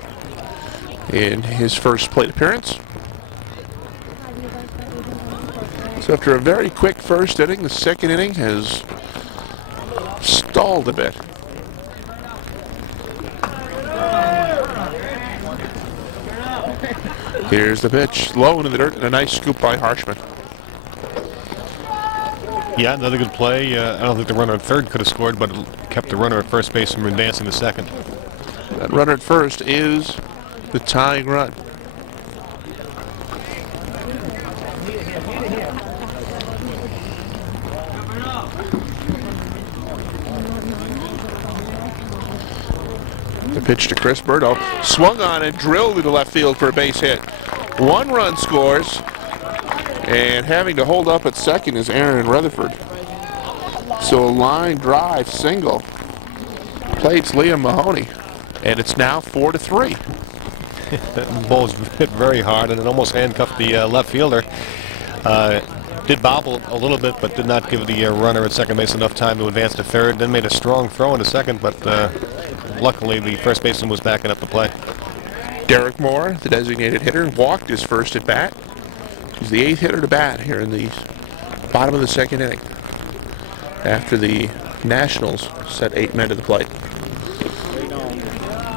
in his first plate appearance. So after a very quick first inning, the second inning has stalled a bit. Here's the pitch. Low into the dirt and a nice scoop by Harshman. Yeah, another good play. I don't think the runner at third could have scored, but it kept the runner at first base from advancing to second. That runner at first is the tying run. The pitch to Chris Berto. Swung on and drilled into left field for a base hit. 1 run scores. And having to hold up at second is Aaron Rutherford. So a line drive single plates Liam Mahoney. And it's now 4-3. That ball's hit very hard, and it almost handcuffed the left fielder. Did bobble a little bit, but did not give the runner at second base enough time to advance to third. Then made a strong throw into second, but luckily the first baseman was backing up the play. Derek Moore, the designated hitter, walked his first at bat. He's the 8th hitter to bat here in the bottom of the second inning, after the Nationals set 8 men to the plate.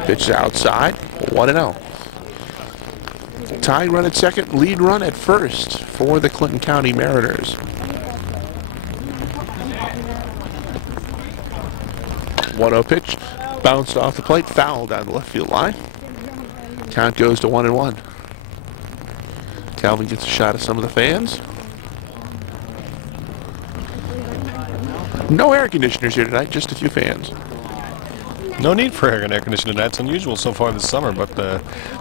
Pitch outside, 1-0. Tying run at second, lead run at first for the Clinton County Mariners. 1-0 pitch, bounced off the plate, foul down the left field line. Count goes to 1-1. Calvin gets a shot of some of the fans. No air conditioners here tonight, just a few fans. No need for air conditioning. That's unusual so far this summer, but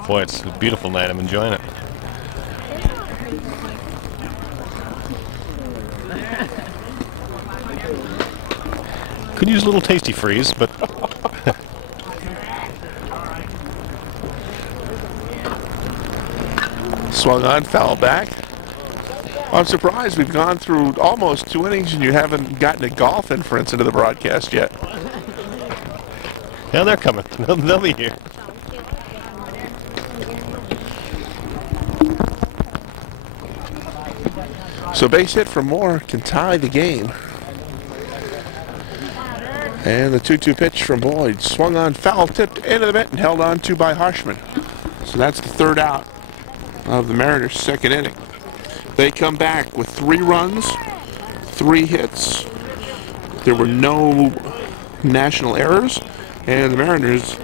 boy, it's a beautiful night. I'm enjoying it. Could use a little tasty freeze, but swung on, foul back. I'm surprised we've gone through almost 2 innings and you haven't gotten a golf inference into the broadcast yet. Yeah, they're coming. They'll be here. So base hit from Moore can tie the game. And the 2-2 pitch from Boyd. Swung on, foul, tipped into the mitt and held on to by Harshman. So that's the 3rd out of the Mariners' second inning. They come back with 3 runs, 3 hits. There were no national errors, and the Mariners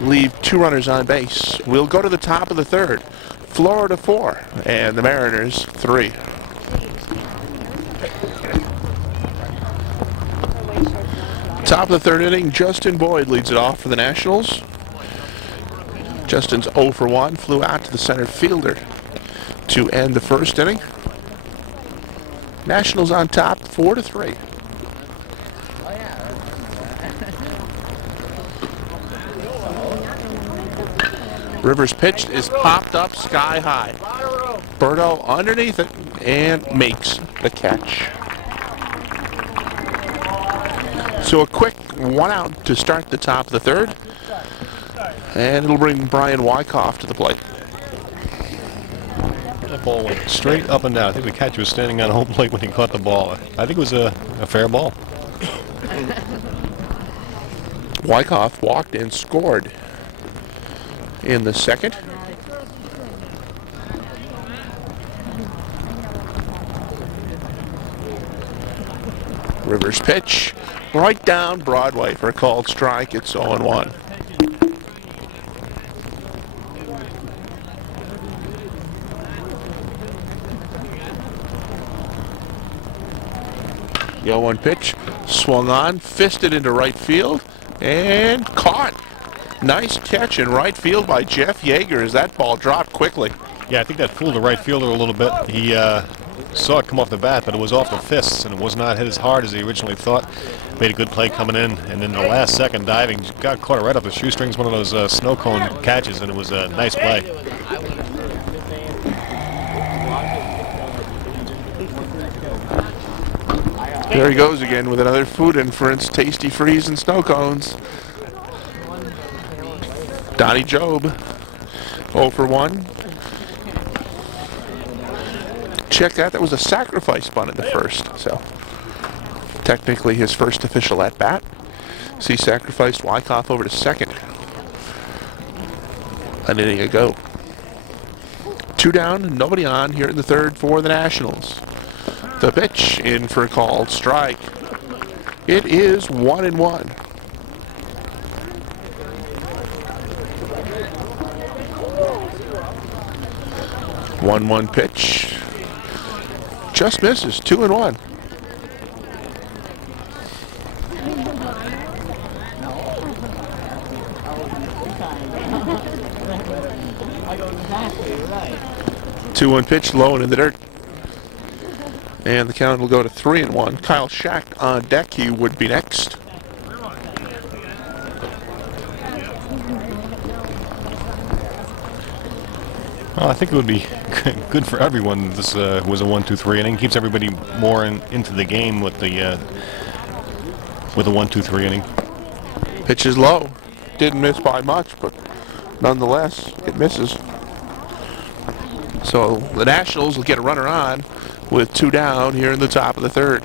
leave 2 runners on base. We'll go to the top of the 3rd. Florida 4 and the Mariners 3. Top of the 3rd inning, Justin Boyd leads it off for the Nationals. Justin's 0 for 1, flew out to the center fielder to end the 1st inning. Nationals on top, 4-3. Rivers pitched is popped up sky high. Berto underneath it and makes the catch. So a quick 1 out to start the top of the 3rd. And it'll bring Brian Wyckoff to the plate. That ball went straight up and down. I think the catcher was standing on home plate when he caught the ball. I think it was a fair ball. Wyckoff walked and scored in the 2nd. Rivers pitch right down Broadway for a called strike. It's 0-1. The 0-1 pitch, swung on, fisted into right field, and caught. Nice catch in right field by Jeff Yeager as that ball dropped quickly. Yeah, I think that fooled the right fielder a little bit. He saw it come off the bat, but it was off the fists, and it was not hit as hard as he originally thought. Made a good play coming in, and then the last second diving, got caught right up the shoestrings, one of those snow cone catches, and it was a nice play. There he goes again with another food inference, tasty freeze and snow cones. Donnie Job, 0 for 1. Check that, that was a sacrifice bunt in the 1st, so technically his first official at bat. So he sacrificed Wyckoff over to 2nd an inning ago. Two down, nobody on here in the third for the Nationals. The pitch in for a called strike. It is 1-1. 1-1 pitch. Just misses. 2-1. Two one pitch, low and in the dirt. And the count will go to 3-1. Kyle Shack on deck. He would be next. Well, I think it would be good for everyone. This was a 1-2-3 inning. Keeps everybody more into the game with the 1-2-3 inning. Pitch is low. Didn't miss by much, but nonetheless, it misses. So the Nationals will get a runner on with two down here in the top of the third.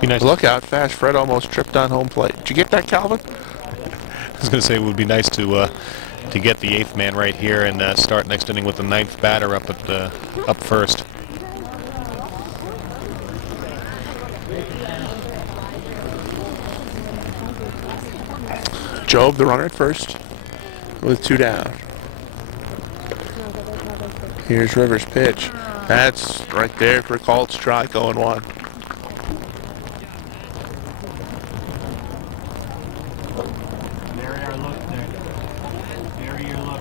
Be nice. Look out, Fast Fred almost tripped on home plate. Did you get that, Calvin? I was going to say it would be nice to get the eighth man right here and start next inning with the ninth batter up first. Job, the runner at first, with two down. Here's Rivers' pitch. That's right there for a called strike, 0-1. There you are, look there. There you look.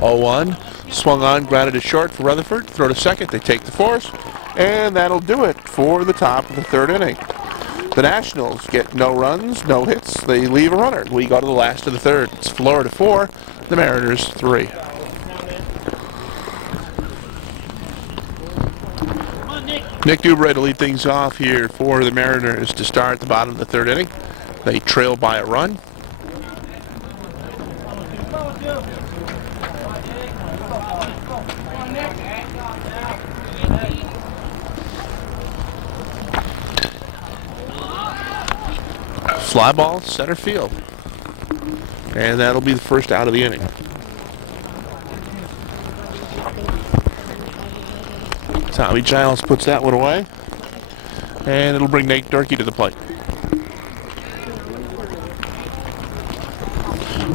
0-1. Swung on, grounded to short for Rutherford. Throw to second. They take the force. And that'll do it for the top of the third inning. The Nationals get no runs, no hits. They leave a runner. We go to the last of the third. It's Florida 4, the Mariners 3. Nick Dubray to lead things off here for the Mariners to start the bottom of the third inning. They trail by a run. Fly ball, center field. And that'll be the first out of the inning. Tommy Giles puts that one away. And it'll bring Nate Durkee to the plate.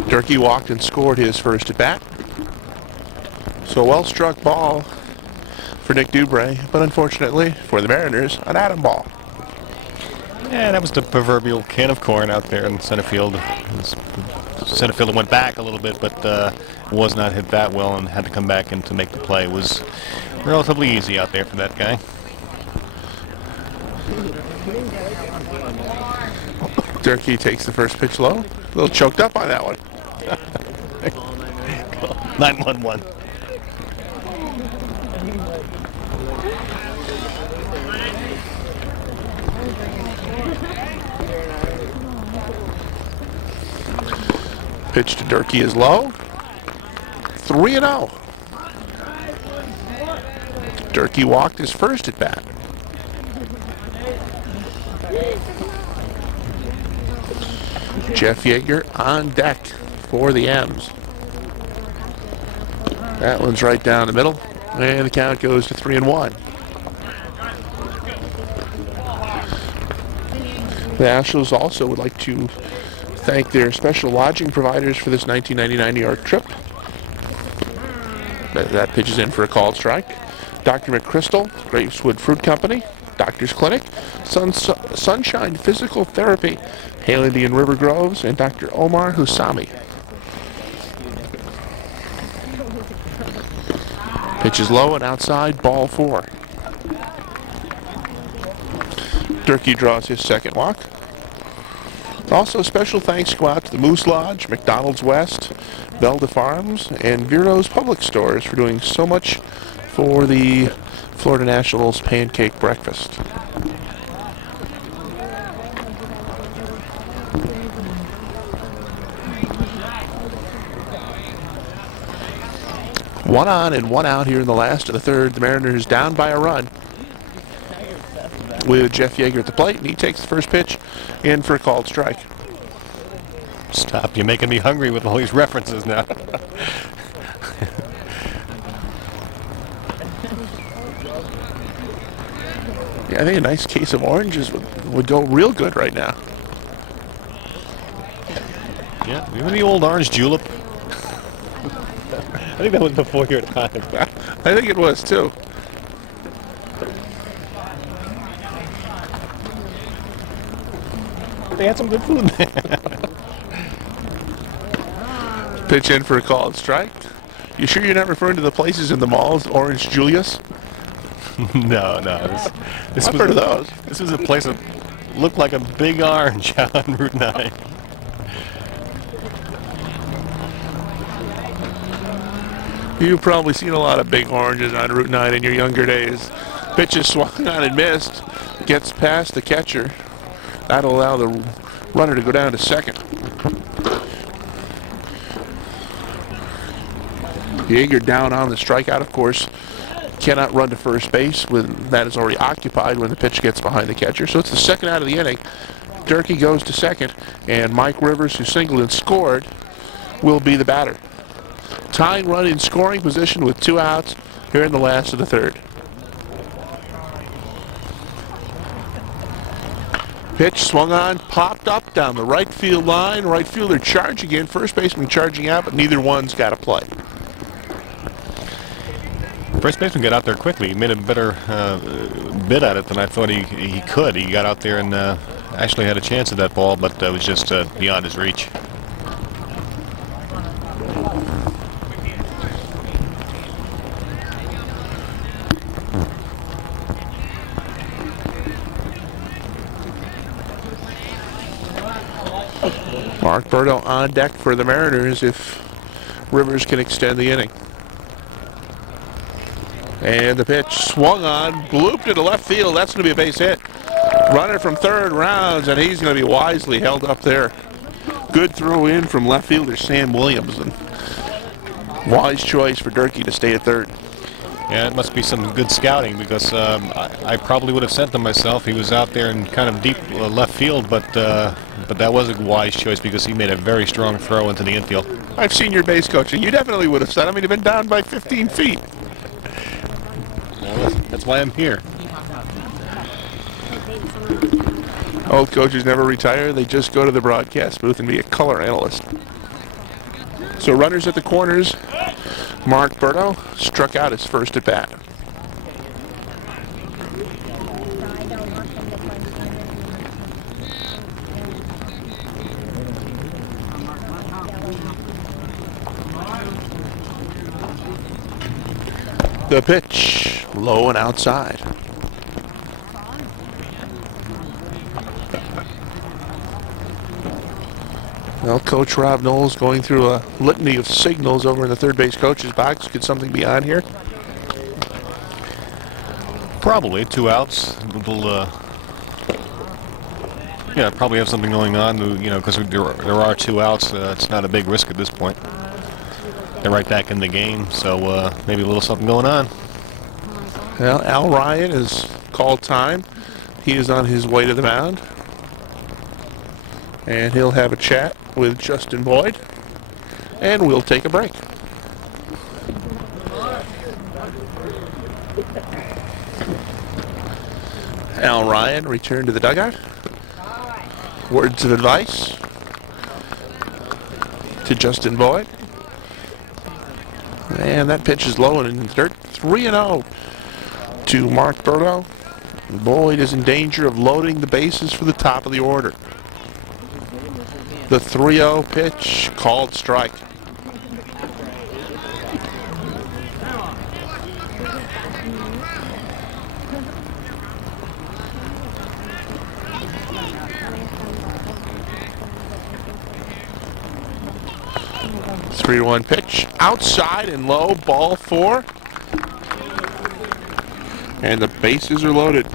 Durkee walked and scored his first at bat. So a well-struck ball for Nick Dubray, but unfortunately for the Mariners, an atom ball. Yeah, that was the proverbial can of corn out there in center field. Center fielder went back a little bit, but was not hit that well and had to come back in to make the play. It was relatively easy out there for that guy. Durkee takes the first pitch low. A little choked up on that one. 9-1-1. Pitch to Durkee is low. 3-0. Durkee walked his first at bat. Jeff Yeager on deck for the M's. That one's right down the middle, and the count goes to 3-1. The Nationals also would like to thank their special lodging providers for this 1999 New York trip. That pitch is in for a called strike. Dr. McChrystal, Graveswood Fruit Company, Doctor's Clinic, Sunshine Physical Therapy, Hale Indian River Groves, and Dr. Omar Husami. Pitch is low and outside, ball 4. Durkee draws his second walk. Also, special thanks go out to the Moose Lodge, McDonald's West, Belda Farms, and Vero's Public Stores for doing so much for the Florida Nationals pancake breakfast. One on and one out here in the last of the third. The Mariners down by a run with Jeff Yeager at the plate, and he takes the first pitch in for a called strike. Stop, you're making me hungry with all these references now. Yeah, I think a nice case of oranges would go real good right now. Yeah, remember the old orange julep? I think that was before your time. I think it was too. They had some good food there. Pitch in for a called strike. You sure you're not referring to the places in the malls, Orange Julius? No. This I've was heard of those. This was a place that looked like a big orange on Route 9. You've probably seen a lot of big oranges on Route 9 in your younger days. Pitch is swung on and missed. Gets past the catcher. That'll allow the runner to go down to second. Yeager down on the strikeout, of course. Cannot run to first base when that is already occupied when the pitch gets behind the catcher. So it's the second out of the inning. Durkee goes to second, and Mike Rivers, who singled and scored, will be the batter. Tying run in scoring position with 2 outs here in the last of the third. Pitch swung on, popped up down the right field line. Right fielder charging in, first baseman charging out, but neither one's got a play. First baseman got out there quickly. He made a better bid at it than I thought he could. He got out there and actually had a chance at that ball, but it was just beyond his reach. Mark Berto on deck for the Mariners if Rivers can extend the inning. And the pitch swung on, blooped into left field. That's going to be a base hit. Runner from third rounds, and he's going to be wisely held up there. Good throw in from left fielder Sam Williams. And wise choice for Durkee to stay at third. Yeah, it must be some good scouting because I probably would have sent him myself. He was out there in kind of deep left field, but that was a wise choice because he made a very strong throw into the infield. I've seen your base coaching. You definitely would have sent him. He'd have been down by 15 feet. Well, that's why I'm here. Old coaches never retire. They just go to the broadcast booth and be a color analyst. So runners at the corners. Mark Berto struck out his first at bat. The pitch, low and outside. Well, Coach Rob Knowles going through a litany of signals over in the third base coach's box. Could something be on here? Probably 2 outs. Yeah, probably have something going on. Because there are 2 outs. It's not a big risk at this point. They're right back in the game, so maybe a little something going on. Well, Al Ryan has called time. He is on his way to the mound. And he'll have a chat with Justin Boyd. And we'll take a break. Al Ryan returned to the dugout. Words of advice to Justin Boyd. And that pitch is low and in the dirt. 3-0 to Mark Berto. Boyd is in danger of loading the bases for the top of the order. The 3-0 pitch, called strike. Three-one pitch, outside and low, ball 4. And the bases are loaded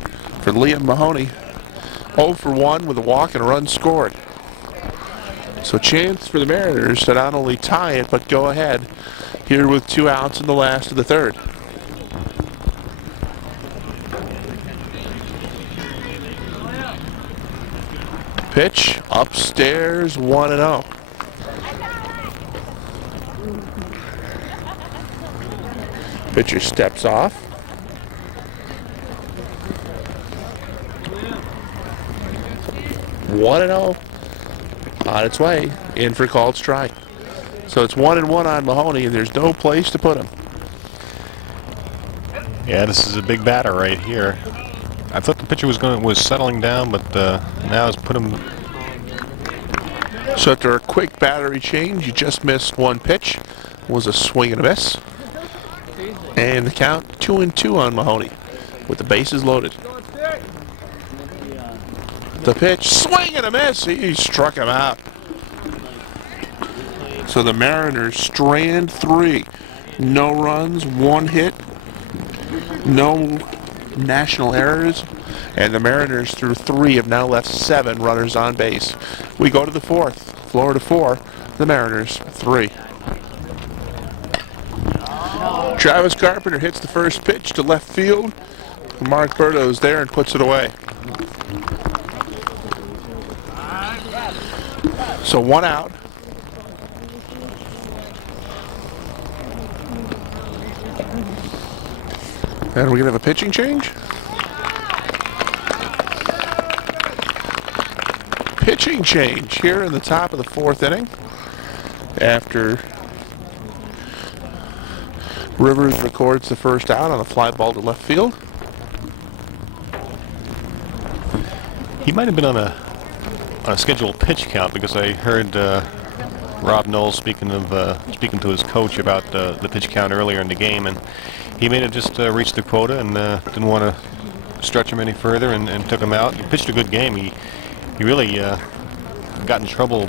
for Liam Mahoney. 0 for 1 with a walk and a run scored. So chance for the Mariners to not only tie it, but go ahead here with 2 outs in the last of the third. Pitch, upstairs, 1-0. Pitcher steps off. One and 0 on its way in for called strike. So it's 1-1 on Mahoney, and there's no place to put him. Yeah, this is a big batter right here. I thought the pitcher was settling down, but now it's put him. So after a quick battery change, you just missed one pitch. Was a swing and a miss. And the count 2-2 on Mahoney with the bases loaded. The pitch, swing and a miss. He struck him out. So the Mariners strand 3. No runs, 1 hit, no national errors, and the Mariners through 3 have now left 7 runners on base. We go to the 4th. Florida 4, the Mariners 3. Travis Carpenter hits the first pitch to left field. Mark Berto's there and puts it away. So 1 out. And we're going to have a pitching change? Pitching change here in the top of the 4th inning. After Rivers records the first out on a fly ball to left field. He might have been on a scheduled pitch count, because I heard Rob Knowles speaking to his coach about the pitch count earlier in the game, and he may have just reached the quota and didn't want to stretch him any further and took him out. He pitched a good game. He really got in trouble,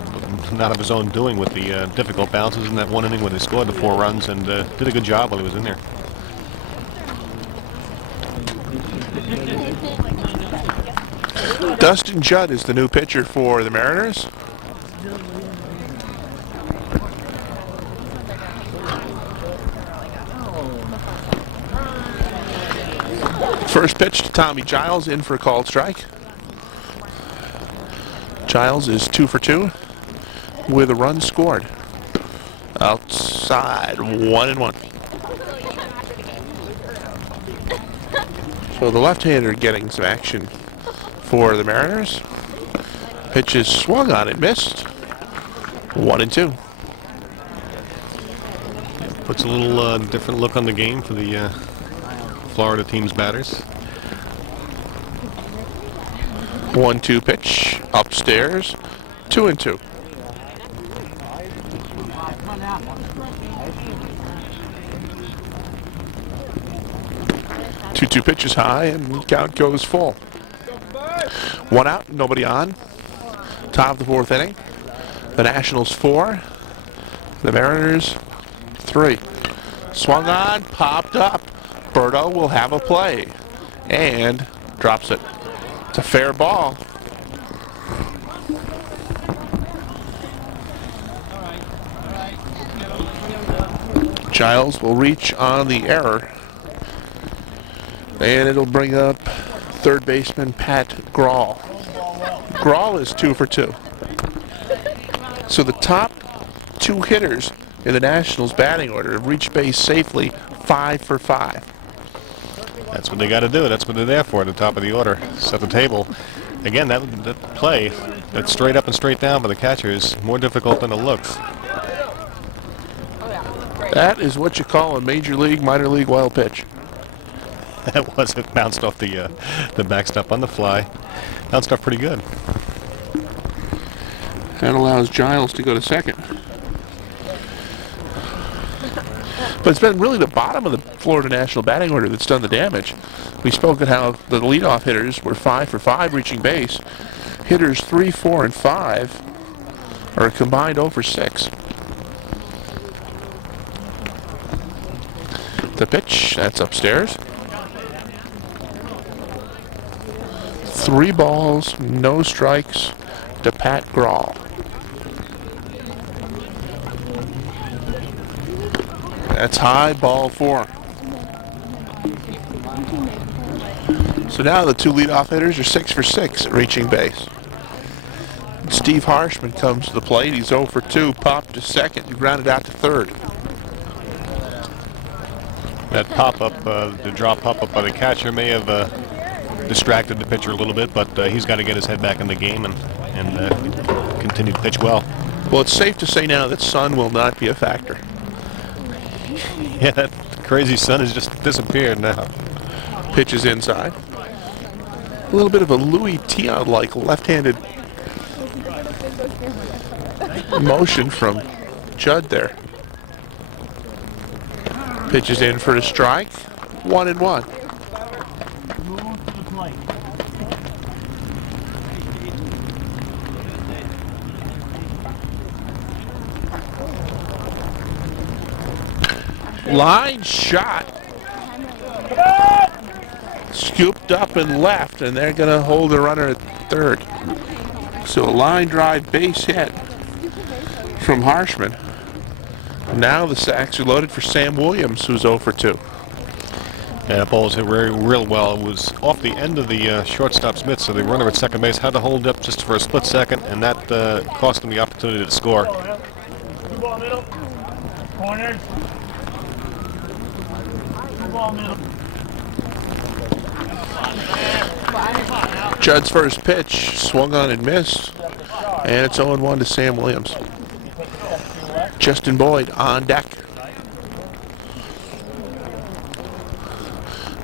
not of his own doing, with the difficult bounces in that 1 inning when they scored the 4 runs, and did a good job while he was in there. Dustin Judd is the new pitcher for the Mariners. First pitch to Tommy Giles, in for a called strike. Giles is 2 for 2 with a run scored. Outside, 1-1. So the left-hander getting some action for the Mariners. Pitch is swung on and missed. 1-2. Puts a little different look on the game for the Florida team's batters. 1-2 pitch upstairs. 2-2. Two pitches high, and count goes full. 1 out, nobody on. Top of the 4th inning. The Nationals 4, the Mariners 3. Swung on, popped up. Berto will have a play and drops it. It's a fair ball. Giles will reach on the error, and it'll bring up third baseman Pat Grawl. Grawl is 2 for 2. So the top 2 hitters in the Nationals batting order have reached base safely, 5 for 5. That's what they got to do. That's what they're there for, at the top of the order. Set the table. Again, that play, that straight up and straight down by the catcher, is more difficult than it looks. That is what you call a major league, minor league wild pitch. That was it. Bounced off the backstop on the fly. Bounced off pretty good. That allows Giles to go to second. But it's been really the bottom of the Florida National batting order that's done the damage. We spoke at how the leadoff hitters were 5 for 5 reaching base. Hitters 3, 4, and 5 are a combined 0 for 6. The pitch, that's upstairs. 3 balls, no strikes to Pat Grawl. That's high, ball 4. So now the 2 leadoff hitters are 6 for 6 at reaching base. Steve Harshman comes to the plate. He's 0 for 2, popped to second, and grounded out to third. That pop-up, the drop pop-up by the catcher may have distracted the pitcher a little bit, but he's got to get his head back in the game and continue to pitch well. Well, it's safe to say now that sun will not be a factor. Yeah, that crazy sun has just disappeared now. Pitch is inside. A little bit of a Louis Tion-like left-handed motion from Judd there. Pitch is in for a strike. 1-1. Move to the plate. Line shot. Scooped up and left, and they're going to hold the runner at third. So a line drive base hit from Harshman. Now the sacks are loaded for Sam Williams, who's 0 for 2. Yeah, that ball was hit real well. It was off the end of the shortstop's mitt, so the runner at second base had to hold up just for a split second, and that cost him the opportunity to score. 2-ball middle. Corners. 2-ball middle. Judd's first pitch swung on and missed, and it's 0-1 to Sam Williams. Justin Boyd on deck.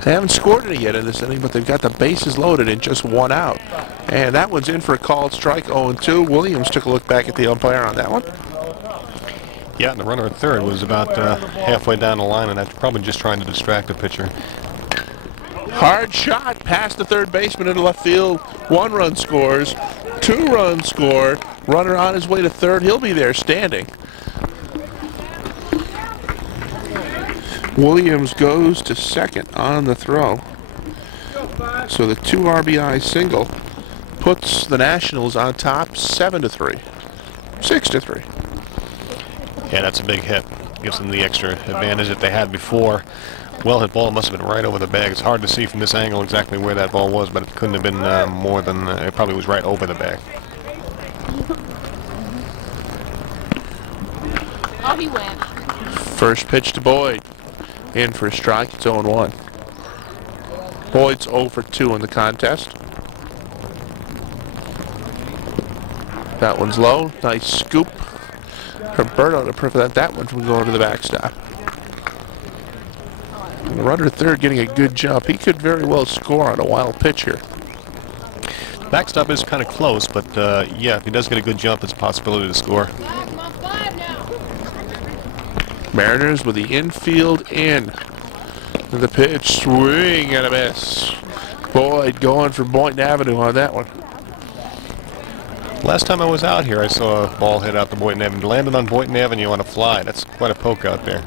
They haven't scored any yet in this inning, but they've got the bases loaded and just one out. And that one's in for a called strike, 0-2. Williams took a look back at the umpire on that one. Yeah, and the runner at third was about halfway down the line, and that's probably just trying to distract the pitcher. Hard shot past the third baseman into left field. 1 run scores. 2 runs score. Runner on his way to third. He'll be there standing. Williams goes to second on the throw. So the 2 RBI single puts the Nationals on top 7-3. 6-3. Yeah, that's a big hit. Gives them the extra advantage that they had before. Well hit ball must have been right over the bag. It's hard to see from this angle exactly where that ball was, but it couldn't have been more than, it probably was right over the bag. Oh, he went. First pitch to Boyd. In for a strike. It's 0-1. Boyd's 0 for 2 in the contest. That one's low. Nice scoop from Berto to prevent that one from going to the backstop. And the runner at third getting a good jump. He could very well score on a wild pitch here. Backstop is kind of close, but yeah, if he does get a good jump, it's a possibility to score. Mariners with the infield in. The pitch, swing and a miss. Boyd going for Boynton Avenue on that one. Last time I was out here, I saw a ball hit out to Boynton Avenue. Landed on Boynton Avenue on a fly. That's quite a poke out there.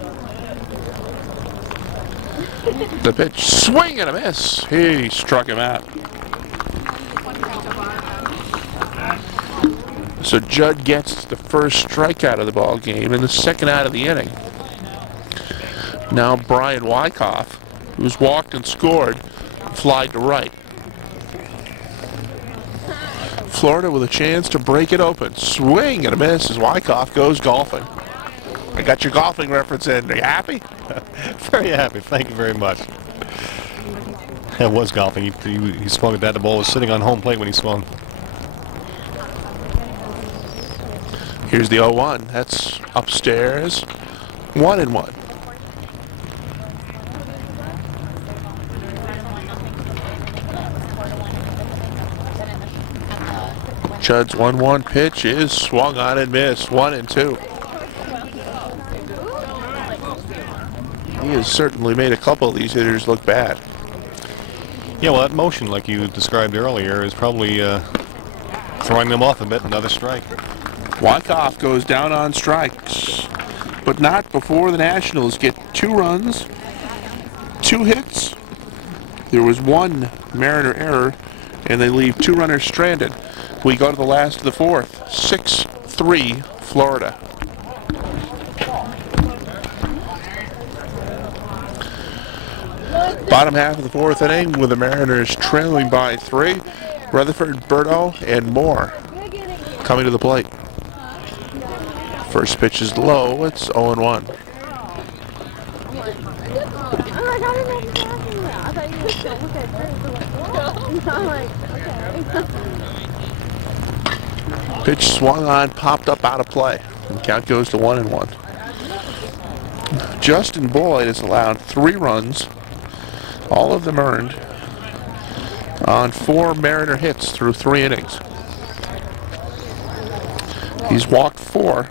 The pitch, swing and a miss. He struck him out. So Judd gets the first strikeout of the ball game and the second out of the inning. Now Brian Wyckoff, who's walked and scored, flied to right. Florida with a chance to break it open. Swing and a miss as Wyckoff goes golfing. I got your golfing reference in. Are you happy? Very happy. Thank you very much. That was golfing. He swung at that. The ball was sitting on home plate when he swung. Here's the 0-1. That's upstairs. 1-1. Judd's 1-1 pitch is swung on and missed. 1-2. He has certainly made a couple of these hitters look bad. Yeah, well, that motion, like you described earlier, is probably throwing them off a bit. Another strike. Wyckoff goes down on strikes, but not before the Nationals get 2 runs, 2 hits. There was 1 Mariner error, and they leave 2 runners stranded. We go to the last of the 4th. 6-3 Florida. Bottom half of the 4th inning with the Mariners trailing by 3. Rutherford, Berto, and Moore coming to the plate. First pitch is low. It's 0-1. I'm like, okay. Pitch swung on, popped up out of play. And count goes to 1-1. Justin Boyd has allowed 3 runs, all of them earned, on 4 Mariner hits through 3 innings. He's walked 4,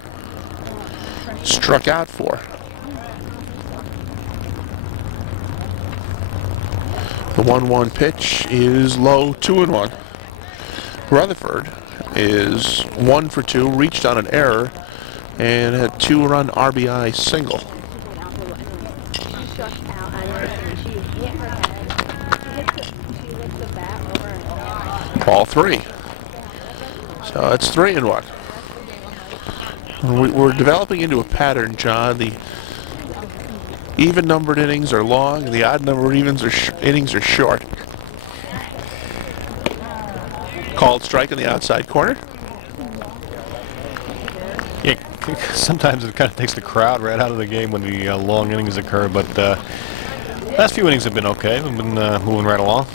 struck out 4. The 1-1 pitch is low, 2-1. Rutherford is 1 for 2, reached on an error, and a 2-run RBI single. Ball 3. So it's 3-1. We're developing into a pattern, John. The even-numbered innings are long, and the odd-numbered innings are short. Called strike on the outside corner. Yeah, sometimes it kind of takes the crowd right out of the game when the long innings occur, but last few innings have been okay. We've been moving right along.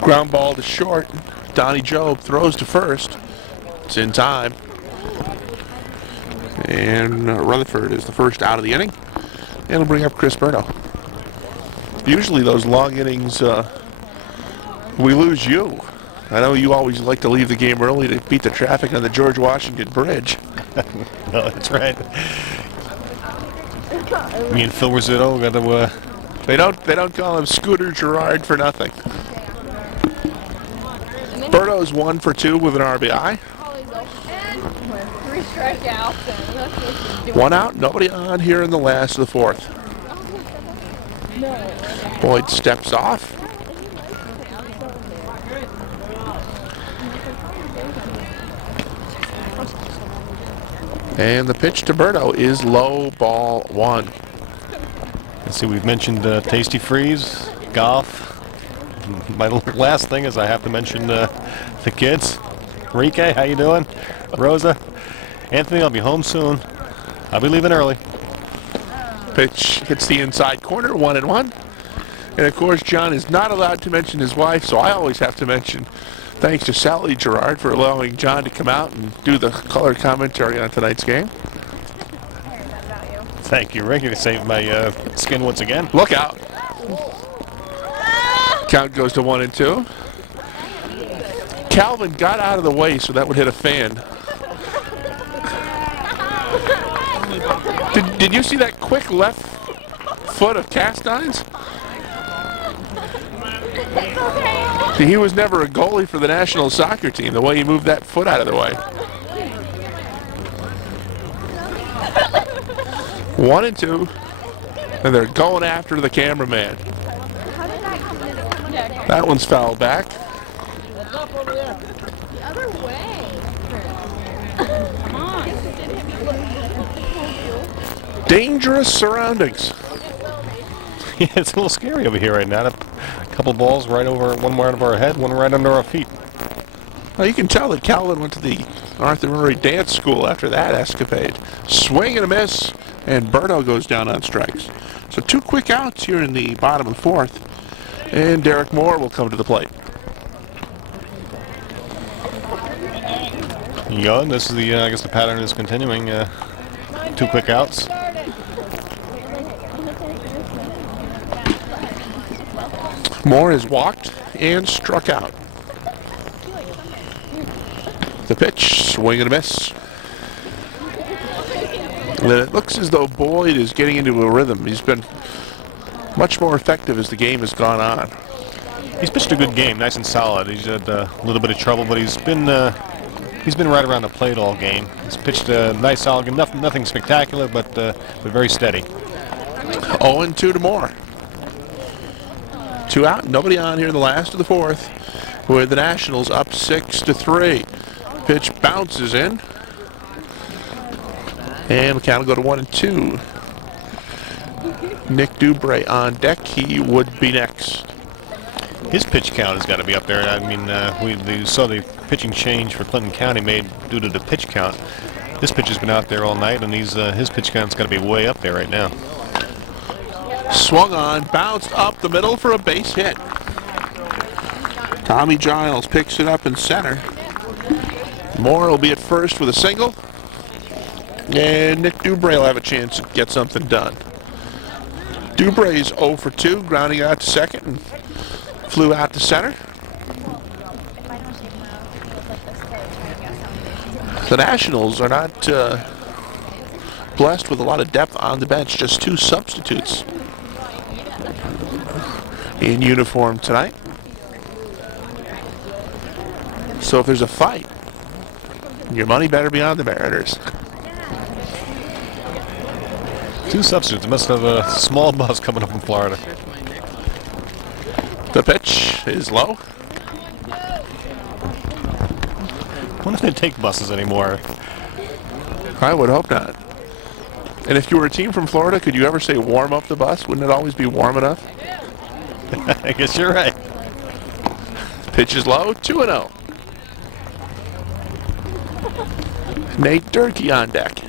Ground ball to short. Donnie Job throws to first. It's in time. And Rutherford is the first out of the inning. And it'll bring up Chris Berto. Usually those long innings, we lose you. I know you always like to leave the game early to beat the traffic on the George Washington Bridge. No, that's right. Me and Phil Rizzuto got to... They don't call him Scooter Gerard for nothing. Berto's 1 for 2 with an RBI. 3 strikeouts. 1 out, nobody on here in the last of the 4th. Boyd steps off. And the pitch to Berto is low, ball 1. Let's see, we've mentioned Tasty Freeze, golf. My last thing is I have to mention the kids. Enrique, how you doing? Rosa, Anthony, I'll be home soon. I'll be leaving early. Pitch hits the inside corner, 1-1. And of course, John is not allowed to mention his wife, so I always have to mention thanks to Sally Gerard for allowing John to come out and do the color commentary on tonight's game. Thank you, Rick. You saved my skin once again. Look out. Count goes to 1-2. Calvin got out of the way so that would hit a fan. Did you see that quick left foot of Castine's? He was never a goalie for the national soccer team, the way he moved that foot out of the way. 1-2, and they're going after the cameraman. That one's fouled back. The other way. Come on. Dangerous surroundings. Yeah, it's a little scary over here right now. A couple balls right over, one right over our head, one right under our feet. Well, you can tell that Calvin went to the Arthur Murray dance school after that escapade. Swing and a miss, and Berto goes down on strikes. So 2 quick outs here in the bottom of the 4th, and Derek Moore will come to the plate. Yeah, and this is the, I guess the pattern is continuing. 2 quick outs. Moore is walked and struck out. The pitch, swing and a miss. And it looks as though Boyd is getting into a rhythm. He's been much more effective as the game has gone on. He's pitched a good game, nice and solid. He's had a little bit of trouble, but he's been right around the plate all game. He's pitched a nice, solid game. Nothing spectacular, but very steady. 0-2 to Moore. 2 out, nobody on here in the last of the 4th, with the Nationals up 6-3. Pitch bounces in, and the count will go to 1-2. Nick Dubray on deck. He would be next. His pitch count has got to be up there. I mean, we saw the pitching change for Clinton County made due to the pitch count. This pitch has been out there all night, and his pitch count's got to be way up there right now. Swung on, bounced up the middle for a base hit. Tommy Giles picks it up in center. Moore will be at first with a single. And Nick Dubray will have a chance to get something done. Dubray's 0 for 2, grounding out to second and flew out to center. The Nationals are not blessed with a lot of depth on the bench, just 2 substitutes in uniform tonight. So if there's a fight, your money better be on the Mariners. 2 substitutes. Must have a small bus coming up from Florida. The pitch is low. When do they take buses anymore? I would hope not. And if you were a team from Florida, could you ever say warm up the bus? Wouldn't it always be warm enough? I guess you're right. Pitch is low, 2-0. Nate Durkee on deck.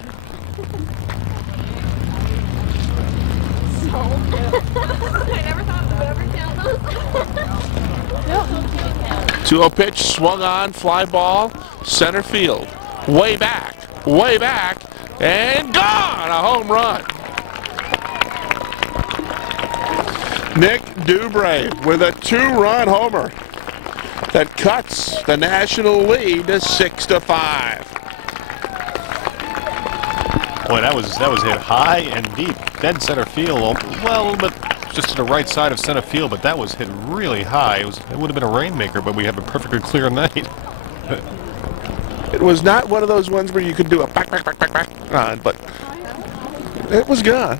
I never thought we would ever count those. 2-0 pitch, swung on, fly ball, center field. Way back, and gone! A home run. Nick Dubray with a 2-run homer that cuts the National lead to 6-5. Boy, that was hit high and deep, dead center field. Well, a little bit just to the right side of center field, but that was hit really high. It would have been a rainmaker, but we have a perfectly clear night. It was not one of those ones where you could do a back on, but it was gone.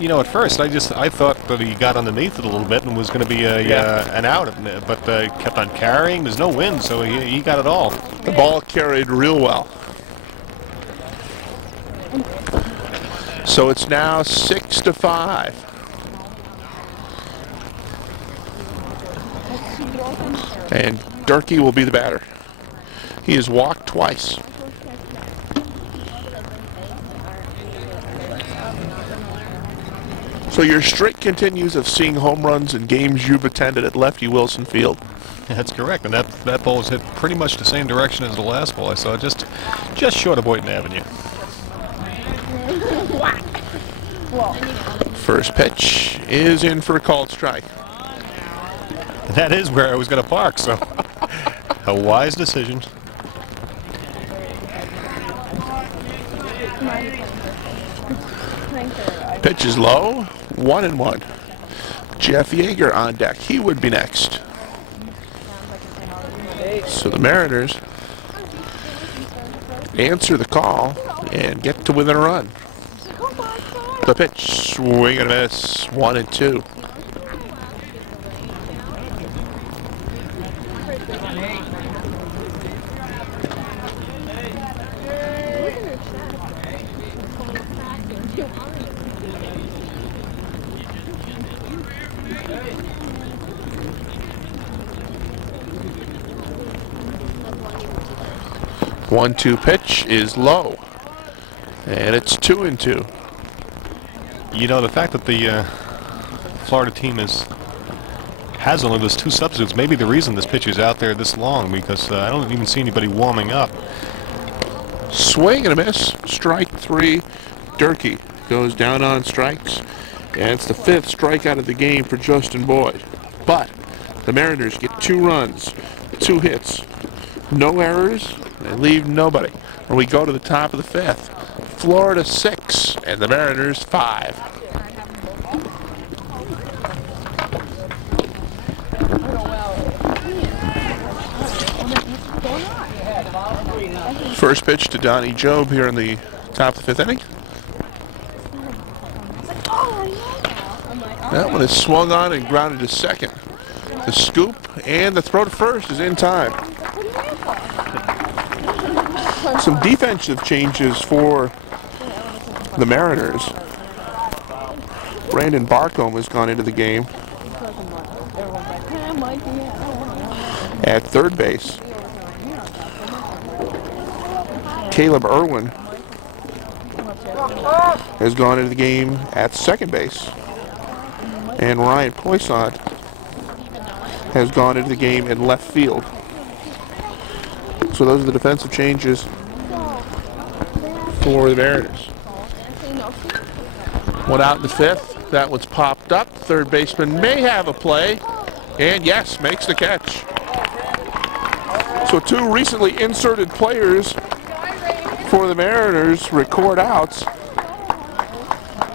You know, at first I thought that he got underneath it a little bit and was going to be an out, but kept on carrying. There's no wind, so he got it all. The ball carried real well. So it's now 6-5. And Durkee will be the batter. He has walked twice. So your streak continues of seeing home runs in games you've attended at Lefty Wilson Field. That's correct, and that ball was hit pretty much the same direction as the last ball I saw, just short of Boynton Avenue. First pitch is in for a called strike. That is where I was going to park, so a wise decision. Pitch is low, 1-1. Jeff Yeager on deck. He would be next. So the Mariners answer the call and get to within a run. The pitch, swing and a miss, 1-2. One-two pitch is low, and it's 2-2. You know, the fact that the Florida team has only those 2 substitutes may be the reason this pitch is out there this long, because I don't even see anybody warming up. Swing and a miss, strike 3. Durkee goes down on strikes, and it's the 5th strikeout of the game for Justin Boyd. But the Mariners get 2 runs, 2 hits, no errors, and leave nobody. When we go to the top of the 5th, Florida 6 and the Mariners 5. First pitch to Donnie Job here in the top of the 5th inning. That one is swung on and grounded to second. The scoop and the throw to first is in time. Some defensive changes for the Mariners. Brandon Barcombe has gone into the game at third base. Caleb Irwin has gone into the game at second base. And Ryan Poisson has gone into the game in left field. So those are the defensive changes for the Mariners. One out in the fifth. That one's popped up. Third baseman may have a play. And yes, makes the catch. So two recently inserted players for the Mariners record outs.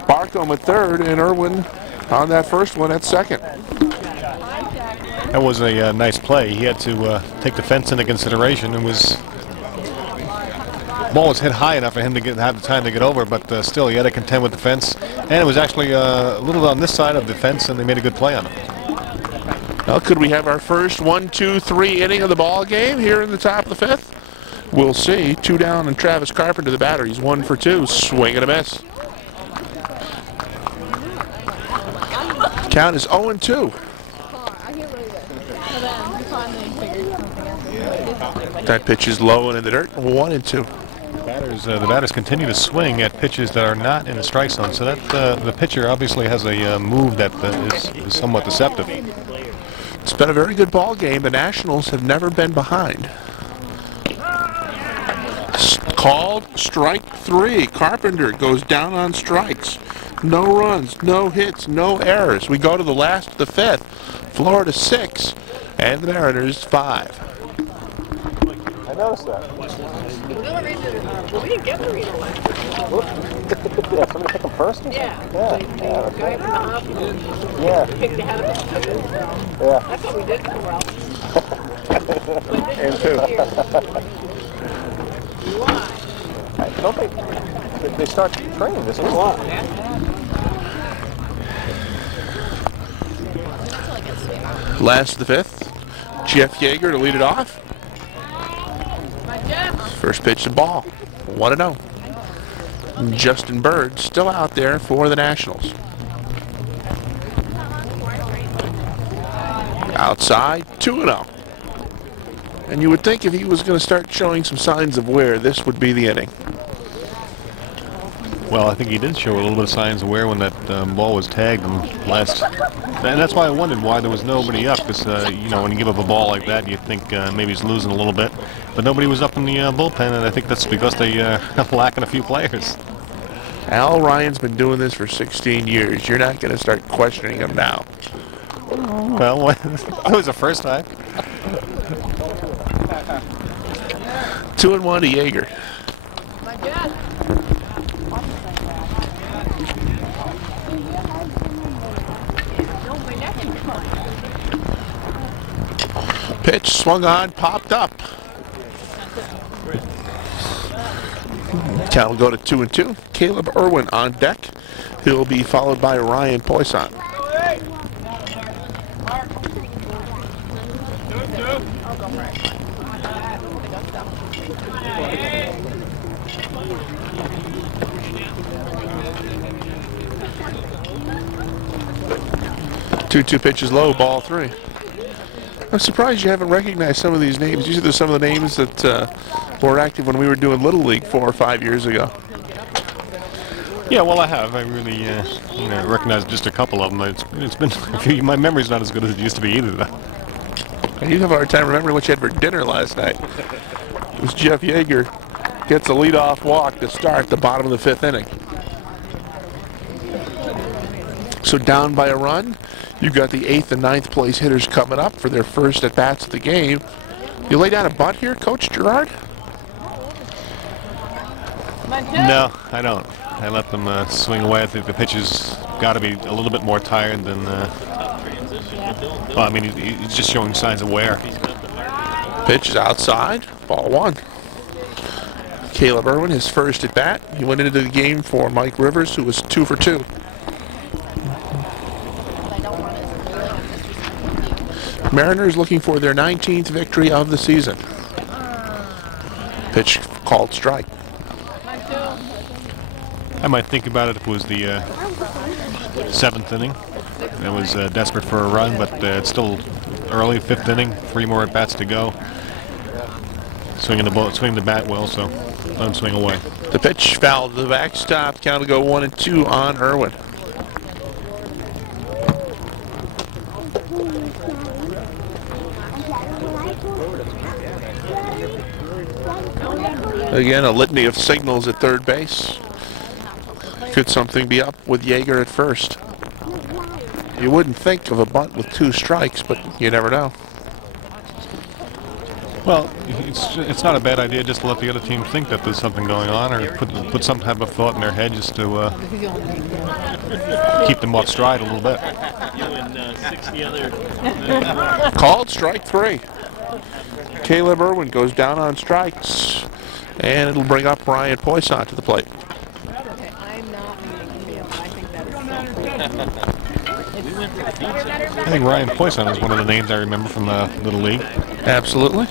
Barcombe at third and Irwin on that first one at second. That was a nice play. He had to take the fence into consideration, and ball was hit high enough for him to have the time to get over, but still he had to contend with the fence. And it was actually a little on this side of the fence, and they made a good play on it. Well, could we have our first 1, 2, 3 inning of the ball game here in the top of the fifth? We'll see. 2 down and Travis Carpenter, the batter. He's 1 for 2. Swing and a miss. Count is 0-2. That pitch is low and in the dirt. 1-2. The batters continue to swing at pitches that are not in the strike zone, so that the pitcher obviously has a move that is somewhat deceptive. It's been a very good ball game. The Nationals have never been behind. Called strike 3. Carpenter goes down on strikes. No runs, no hits, no errors. We go to the last of the fifth. Florida 6 and the Mariners 5. I noticed that. We didn't get the read away. Yeah, somebody pick him first? Yeah. Yeah. Yeah. Picked ahead of us. Yeah. That's what we did for well. And two. Why? Don't they start training this week? Last of the fifth. Jeff Yeager to lead it off. First pitch to ball. 1-0. Justin Bird still out there for the Nationals. Outside, 2-0. And you would think if he was going to start showing some signs of wear, this would be the inning. Well, I think he did show a little bit of signs of wear when that ball was tagged and last. And that's why I wondered why there was nobody up, because you know, when you give up a ball like that, you think maybe he's losing a little bit. But nobody was up in the bullpen, and I think that's because they are lacking a few players. Al Ryan's been doing this for 16 years. You're not going to start questioning him now. Well, it was the first time. 2-1 to Yeager. Pitch swung on, popped up. Count will go to 2-2. Caleb Irwin on deck. He'll be followed by Ryan Poisson. Two pitches low, ball 3. I'm surprised you haven't recognized some of these names. These are some of the names that were active when we were doing Little League 4 or 5 years ago. Yeah, well, I have. I really, recognized just a couple of them. It's been a few. My memory's not as good as it used to be either, though. And you have a hard time remembering what you had for dinner last night. It was Jeff Yeager gets a leadoff walk to start the bottom of the 5th inning. So down by a run, you've got the 8th and 9th place hitters coming up for their first at-bats of the game. You lay down a bunt here, Coach Gerard? No, I don't. I let them swing away. I think the pitcher's got to be a little bit more tired than... well, I mean, he's just showing signs of wear. Pitch is outside, ball 1. Caleb Irwin, his first at-bat. He went into the game for Mike Rivers, who was 2 for 2. Mariners looking for their 19th victory of the season. Pitch called strike. I might think about it if it was the 7th inning. It was desperate for a run, but it's still early, 5th inning. 3 more at-bats to go. Swinging the bat well, so let him swing away. The pitch fouled to the backstop. Count to go 1-2 on Irwin. Again, a litany of signals at third base. Could something be up with Yeager at first? You wouldn't think of a bunt with 2 strikes, but you never know. Well, it's not a bad idea just to let the other team think that there's something going on, or put some type of thought in their head just to keep them off stride a little bit. Called strike 3. Caleb Irwin goes down on strikes, and it'll bring up Ryan Poisson to the plate. I'm not meeting you. I think that is I think Ryan Poisson is one of the names I remember from the Little League. Absolutely.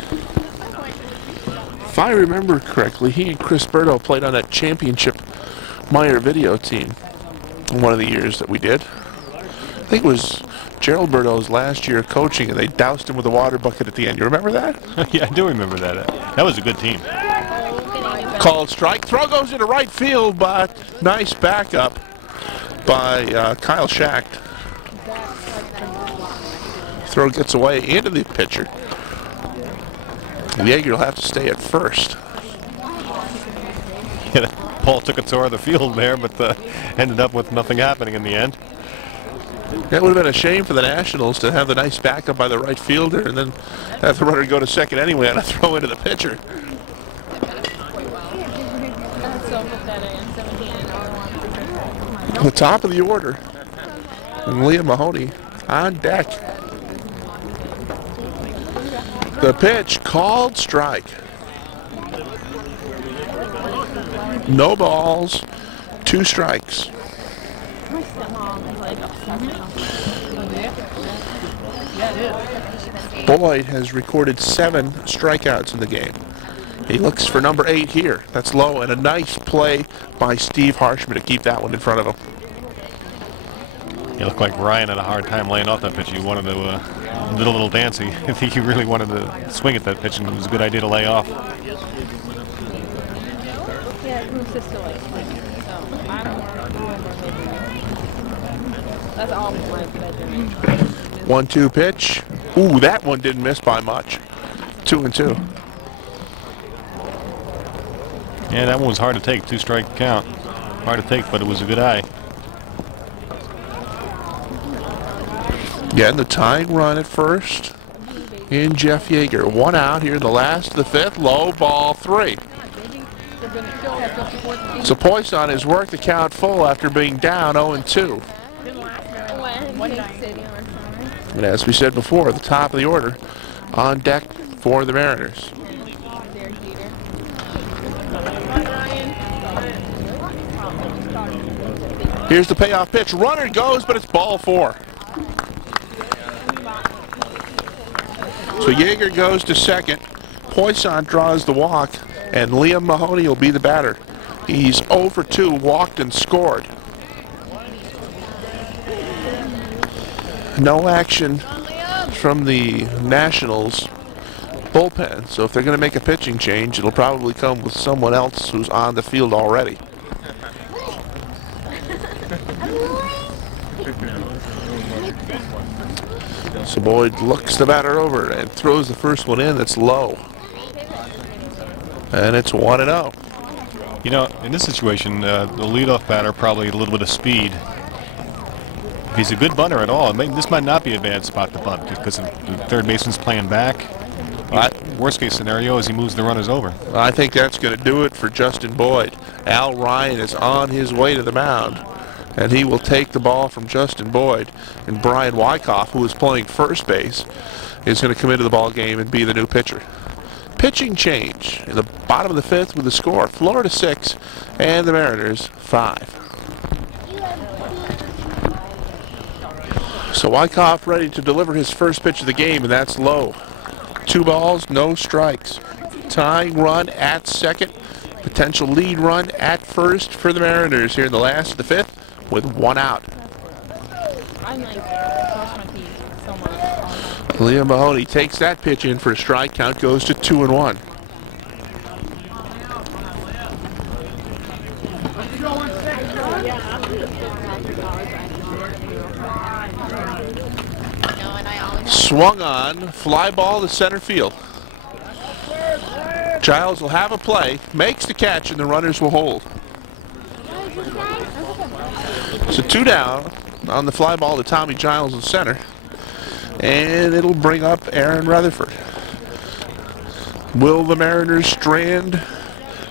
If I remember correctly, he and Chris Berto played on that championship Meyer video team in one of the years that we did. I think it was Gerald Berto's last year coaching, and they doused him with a water bucket at the end. You remember that? Yeah, I do remember that. That was a good team. Called strike. Throw goes into right field, but nice backup by Kyle Schacht. Throw gets away into the pitcher. Yeager will have to stay at first. Yeah, Paul took a tour of the field there, but ended up with nothing happening in the end. That would have been a shame for the Nationals to have the nice backup by the right fielder and then have the runner go to second anyway on a throw into the pitcher. The top of the order, and Liam Mahoney on deck. The pitch, called strike. No balls, 2 strikes. Boyd has recorded 7 strikeouts in the game. He looks for number 8 here. That's low, and a nice play by Steve Harshman to keep that one in front of him. It looked like Ryan had a hard time laying off that pitch. He wanted to did a little dancing. I think he really wanted to swing at that pitch, and it was a good idea to lay off. Yeah, it moves this to like swing. So I'm more that's all my bedroom. 1-2 pitch. Ooh, that one didn't miss by much. 2-2. Yeah, that one was hard to take. 2-strike count. Hard to take, but it was a good eye. Getting the tying run at first in Jeff Yeager. 1 out here in the last of the 5th. Low ball 3. So Poisson has worked the count full after being down 0-2. And as we said before, the top of the order on deck for the Mariners. Here's the payoff pitch. Runner goes, but it's ball 4. So Yeager goes to second. Poisson draws the walk, and Liam Mahoney will be the batter. He's 0 for 2, walked and scored. No action from the Nationals bullpen, so if they're going to make a pitching change, it'll probably come with someone else who's on the field already. So Boyd looks the batter over and throws the first one in. That's low. And it's 1-0. You know, in this situation, the leadoff batter probably a little bit of speed. If he's a good bunter at all, this might not be a bad spot to bunt because the third baseman's playing back. Worst case scenario is he moves the runners over. I think that's going to do it for Justin Boyd. Al Ryan is on his way to the mound, and he will take the ball from Justin Boyd. And Brian Wyckoff, who is playing first base, is going to come into the ball game and be the new pitcher. Pitching change in the bottom of the 5th with the score: Florida 6 and the Mariners 5. So Wyckoff ready to deliver his first pitch of the game, and that's low. 2 balls, no strikes. Tying run at second. Potential lead run at first for the Mariners here in the last of the 5th with 1 out. Liam Mahoney takes that pitch in for a strike. Count goes to 2-1. Swung on, fly ball to center field. Giles will have a play, makes the catch, and the runners will hold. So 2 down on the fly ball to Tommy Giles in center. And it'll bring up Aaron Rutherford. Will the Mariners strand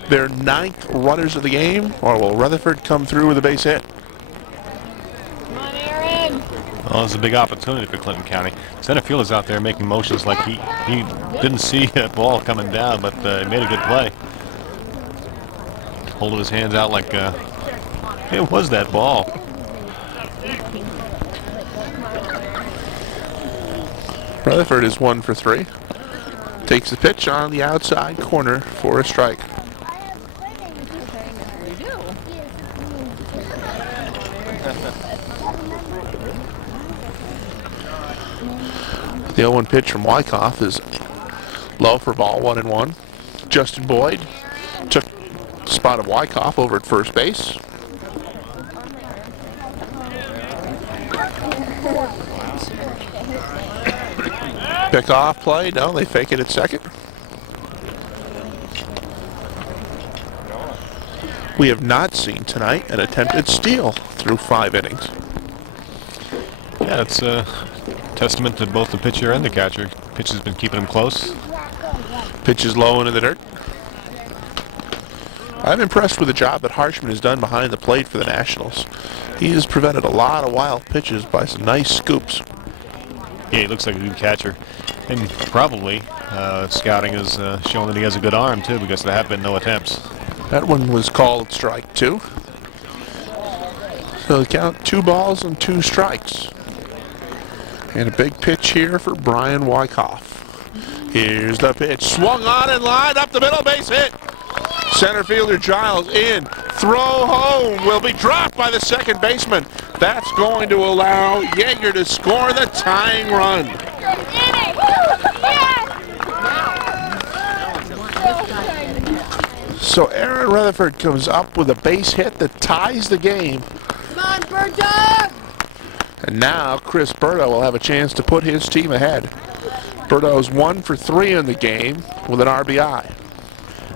their 9th runners of the game, or will Rutherford come through with a base hit? Come on, Aaron. Well, it's a big opportunity for Clinton County. Center fielder's out there making motions like he didn't see that ball coming down, but he made a good play. Holding his hands out like it was that ball. Rutherford is 1 for 3. Takes the pitch on the outside corner for a strike. The 0-1 pitch from Wyckoff is low for ball, 1-1. Justin Boyd took the spot of Wyckoff over at first base. Pick off play, no, they fake it at second. We have not seen tonight an attempted steal through 5 innings. Yeah, it's a testament to both the pitcher and the catcher. Pitch has been keeping him close. Pitch is low into the dirt. I'm impressed with the job that Harshman has done behind the plate for the Nationals. He has prevented a lot of wild pitches by some nice scoops. Yeah, he looks like a good catcher. And probably scouting has shown that he has a good arm, too, because there have been no attempts. That one was called strike 2. So the count 2 balls and 2 strikes. And a big pitch here for Brian Wyckoff. Here's the pitch. Swung on and lined up the middle, base hit. Center fielder Giles in. Throw home will be dropped by the second baseman. That's going to allow Yeager to score the tying run. So Aaron Rutherford comes up with a base hit that ties the game. Come on, Bird Dog! And now Chris Berto will have a chance to put his team ahead. Berto's 1 for 3 in the game with an RBI.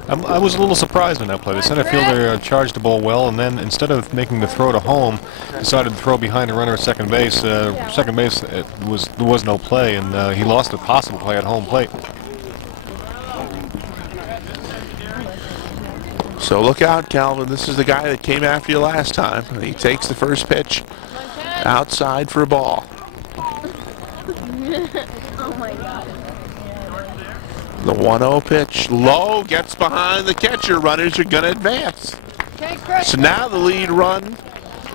I was a little surprised in that play. The center fielder charged the ball well, and then instead of making the throw to home, decided to throw behind the runner at second base. There was no play, and he lost a possible play at home plate. So look out, Calvin. This is the guy that came after you last time. He takes the first pitch outside for a ball. Oh my God. The 1-0 pitch, low, gets behind the catcher. Runners are going to advance. Okay, Chris. So now the lead run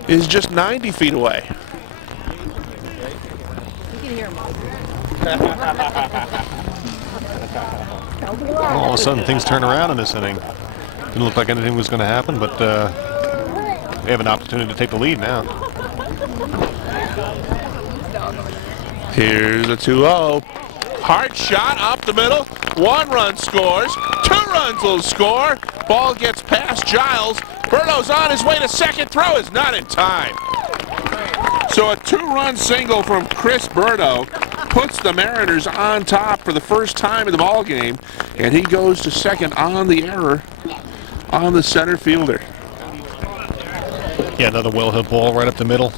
is just 90 feet away. You can hear him. All of a sudden, things turn around in this inning. Didn't look like anything was going to happen, but they have an opportunity to take the lead now. Here's a 2-0. Hard shot up the middle. 1 run scores. 2 runs will score. Ball gets past Giles. Berto's on his way to second. Throw is not in time. So a 2-run single from Chris Berto puts the Mariners on top for the first time in the ball game, and he goes to second on the error on the center fielder. Yeah, another well-hit ball right up the middle.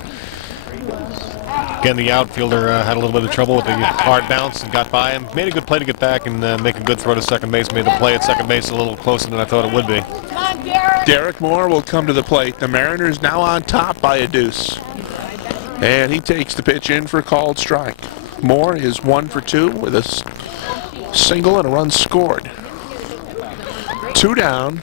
Again, the outfielder had a little bit of trouble with the hard bounce and got by him. Made a good play to get back and make a good throw to second base. Made the play at second base a little closer than I thought it would be. Come on, Derek. Derek Moore will come to the plate. The Mariners now on top by a deuce. And he takes the pitch in for a called strike. Moore is 1 for 2 with a single and a run scored. 2 down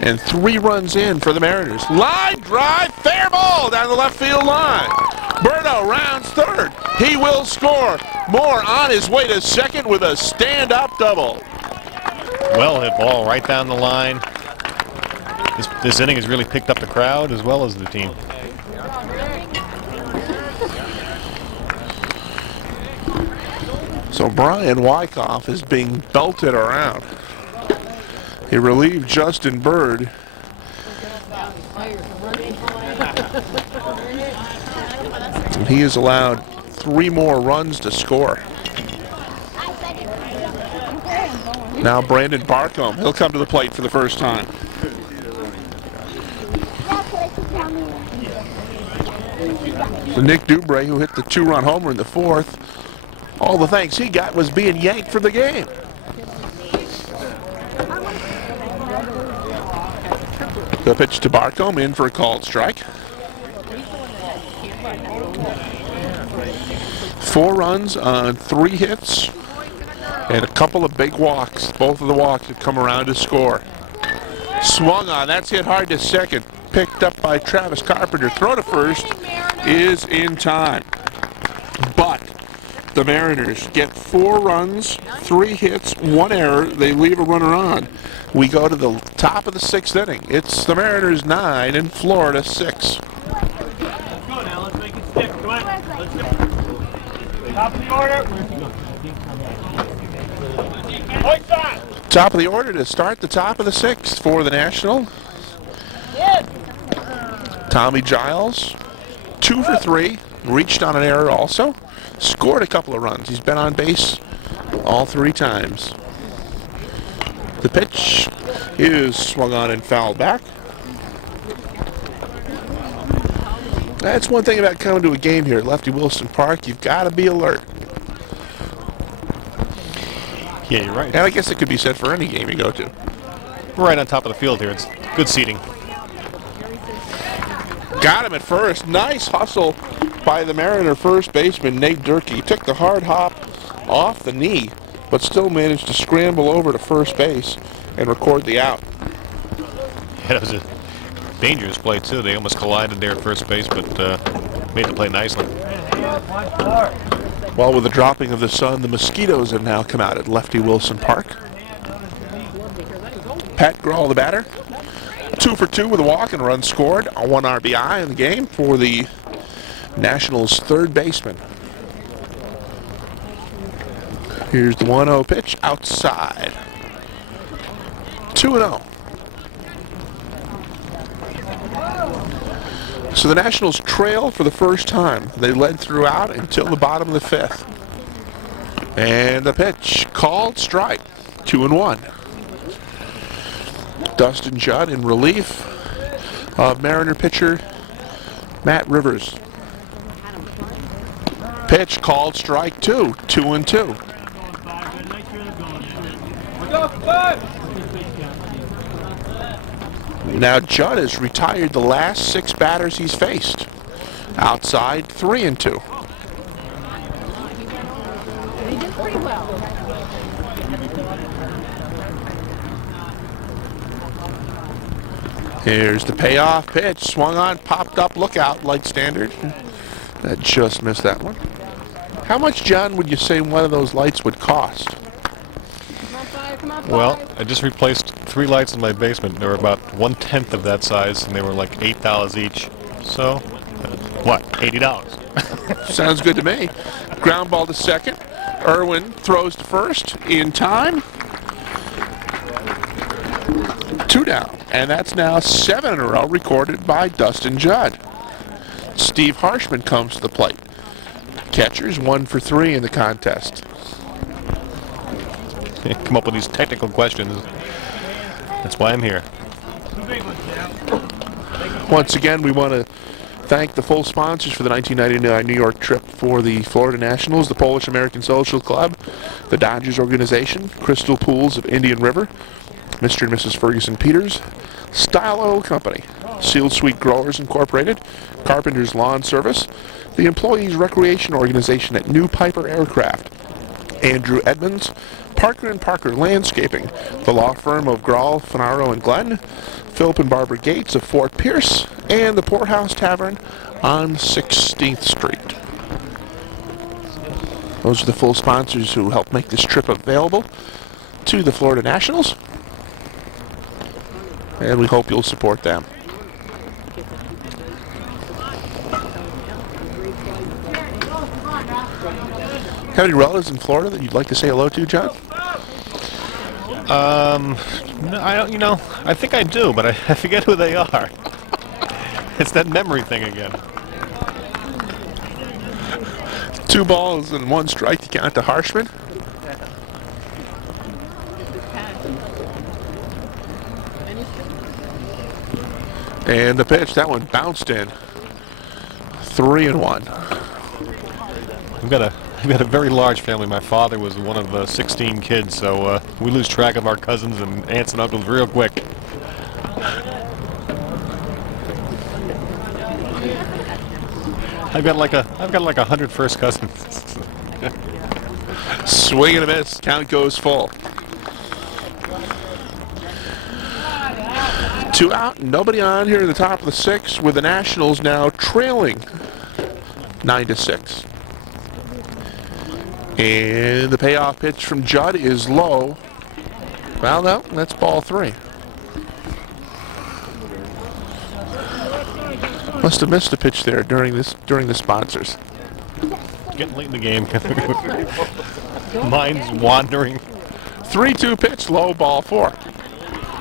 and 3 runs in for the Mariners. Line drive, fair ball down the left field line. Berto rounds third. He will score. Moore on his way to second with a stand-up double. Well hit ball right down the line. This inning has really picked up the crowd as well as the team. So Brian Wyckoff is being belted around. He relieved Justin Bird. And he has allowed 3 more runs to score. Now Brandon Barcombe, he'll come to the plate for the first time. So Nick Dubray, who hit the 2-run homer in the 4th, all the thanks he got was being yanked from the game. The pitch to Barcombe, in for a called strike. 4 runs on 3 hits and a couple of big walks. Both of the walks have come around to score. Swung on, that's hit hard to second. Picked up by Travis Carpenter. Throw to first is in time. But the Mariners get 4 runs, 3 hits, 1 error. They leave a runner on. We go to the top of the 6th inning. It's the Mariners 9 and Florida 6. Go now, let's make it stick. Go ahead. Let's go. Top of the order. Top of the order to start the top of the 6th for the National. Tommy Giles, 2 for 3, reached on an error also. Scored a couple of runs. He's been on base all 3 times. The pitch is swung on and fouled back. That's one thing about coming to a game here at Lefty Wilson Park. You've got to be alert. Yeah, you're right. And I guess it could be said for any game you go to. Right on top of the field here. It's good seating. Got him at first. Nice hustle by the Mariner first baseman, Nate Durkee. Took the hard hop off the knee, but still managed to scramble over to first base and record the out. Yeah, that was a dangerous play, too. They almost collided there at first base, but made the play nicely. Well, with the dropping of the sun, the mosquitoes have now come out at Lefty Wilson Park. Pat Grawl, the batter. 2 for 2 with a walk and a run scored. 1 RBI in the game for the Nationals' 3rd baseman. Here's the 1-0 pitch outside. 2-0. So the Nationals trail for the first time. They led throughout until the bottom of the 5th. And the pitch, called strike, 2-1. Dustin Judd in relief of Mariner pitcher Matt Rivers. Pitch, called strike 2, 2-2. Now Judd has retired the last 6 batters he's faced. Outside, 3-2. He did pretty well. Here's the payoff pitch. Swung on, popped up, look out, light standard. That just missed that one. How much, John, would you say one of those lights would cost? Well, I just replaced 3 lights in my basement. They were about 1/10 of that size, and they were like $8 each. So, what, $80? Sounds good to me. Ground ball to second. Irwin throws to first in time. 2 down. And that's now 7 in a row recorded by Dustin Judd. Steve Harshman comes to the plate. Catchers 1 for 3 in the contest. Come up with these technical questions. That's why I'm here. Once again, we want to thank the full sponsors for the 1999 New York trip for the Florida Nationals, the Polish American Social Club, the Dodgers organization, Crystal Pools of Indian River, Mr. and Mrs. Ferguson Peters, Style Oil Company, Sealed Sweet Growers Incorporated, Carpenter's Lawn Service, the Employees Recreation Organization at New Piper Aircraft, Andrew Edmonds, Parker & Parker Landscaping, the law firm of Grawl, Finaro & Glenn, Philip and Barbara Gates of Fort Pierce, and the Poorhouse Tavern on 16th Street. Those are the full sponsors who helped make this trip available to the Florida Nationals, and we hope you'll support them. Have any relatives in Florida that you'd like to say hello to, John? No, I don't. I think I do, but I forget who they are. It's that memory thing again. 2 balls and 1 strike to count to Harshman. And the pitch, that one bounced in. 3-1. We've got a very large family. My father was one of 16 kids, so we lose track of our cousins and aunts and uncles real quick. I've got like 100 first cousins. Swing and a miss. Count goes full. 2 out, nobody on here in the top of the 6th, with the Nationals now trailing 9-6. And the payoff pitch from Judd is low. Well, no, that's ball 3. Must have missed a pitch there during the sponsors. Getting late in the game. Mind's wandering. 3-2 pitch, low, ball 4.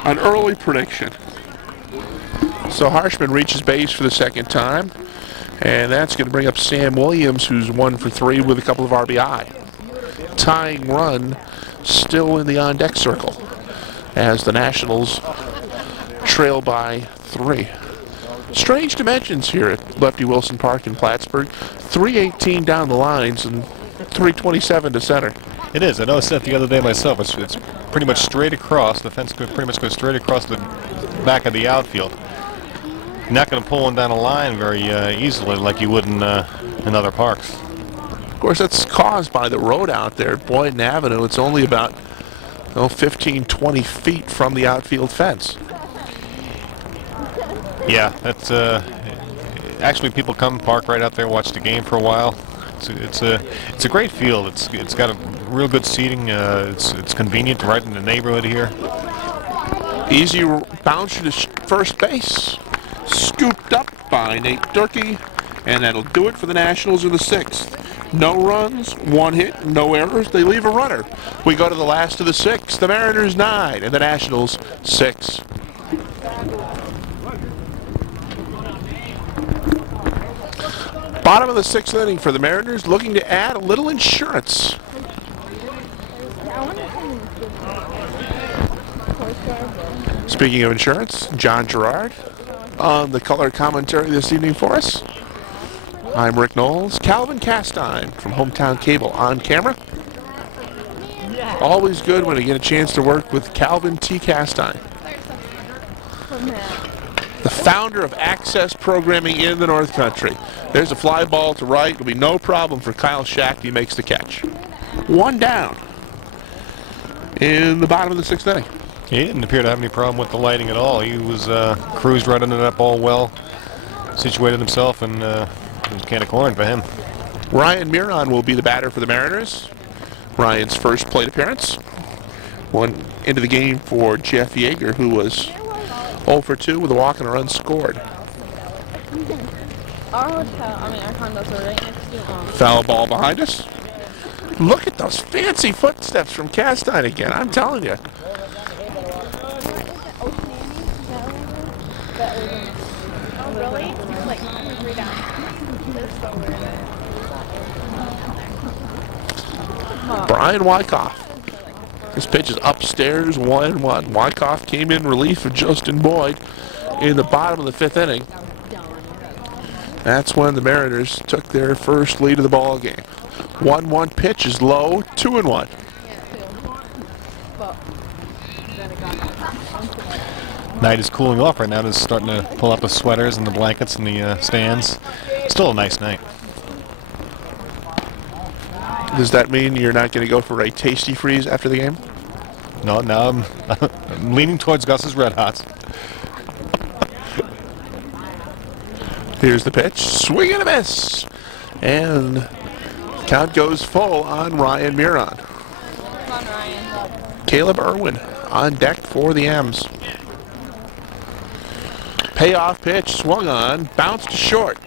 An early prediction. So Harshman reaches base for the 2nd time, and that's going to bring up Sam Williams, who's 1 for 3 with a couple of RBI. Tying run still in the on-deck circle as the Nationals trail by 3. Strange dimensions here at Lefty Wilson Park in Plattsburgh. 318 down the lines and 327 to center. It is. I noticed that the other day myself. It's pretty much straight across. The fence could pretty much go straight across the back of the outfield. You're not going to pull one down a line very easily like you would in other parks. Of course, that's caused by the road out there at Boynton Avenue. It's only about 15, 20 feet from the outfield fence. Yeah, that's actually people come park right out there, watch the game for a while. It's a great field. It's got a real good seating. It's convenient right in the neighborhood here. Easy bounce to first base. Scooped up by Nate Durkee, and that'll do it for the Nationals in the 6th. No runs, 1 hit, no errors. They leave a runner. We go to the last of the 6th. The Mariners 9 and the Nationals 6. Bottom of the 6th inning for the Mariners, looking to add a little insurance. Speaking of insurance, John Gerard on the color commentary this evening for us. I'm Rick Knowles. Calvin Castine from Hometown Cable on camera. Always good when you get a chance to work with Calvin T. Castine, the founder of Access Programming in the North Country. There's a fly ball to right. It'll be no problem for Kyle Shack. He makes the catch. 1 down in the bottom of the 6th inning. He didn't appear to have any problem with the lighting at all. He was cruised right under that ball well, situated himself, and it was a can of corn for him. Ryan Miron will be the batter for the Mariners. Ryan's first plate appearance. 1 into the game for Jeff Yeager, who was 0 for 2 with a walk and a run scored. Our hotel, our condos are right next to Foul ball behind us. Look at those fancy footsteps from Castine again. I'm telling you. Oh, really? Like, right down. Brian Wyckoff. This pitch is upstairs, 1-1. Wyckoff came in relief of Justin Boyd in the bottom of the 5th inning. That's when the Mariners took their first lead of the ball game. 1-1 pitch is low, 2-1. Night is cooling off right now. It's starting to pull up the sweaters and the blankets in the stands. Still a nice night. Does that mean you're not going to go for a tasty freeze after the game? No, now I'm leaning towards Gus's Red Hots. Here's the pitch. Swing and a miss. And count goes full on Ryan Miron. Come on, Ryan. Caleb Irwin on deck for the M's. Payoff pitch swung on, bounced to short.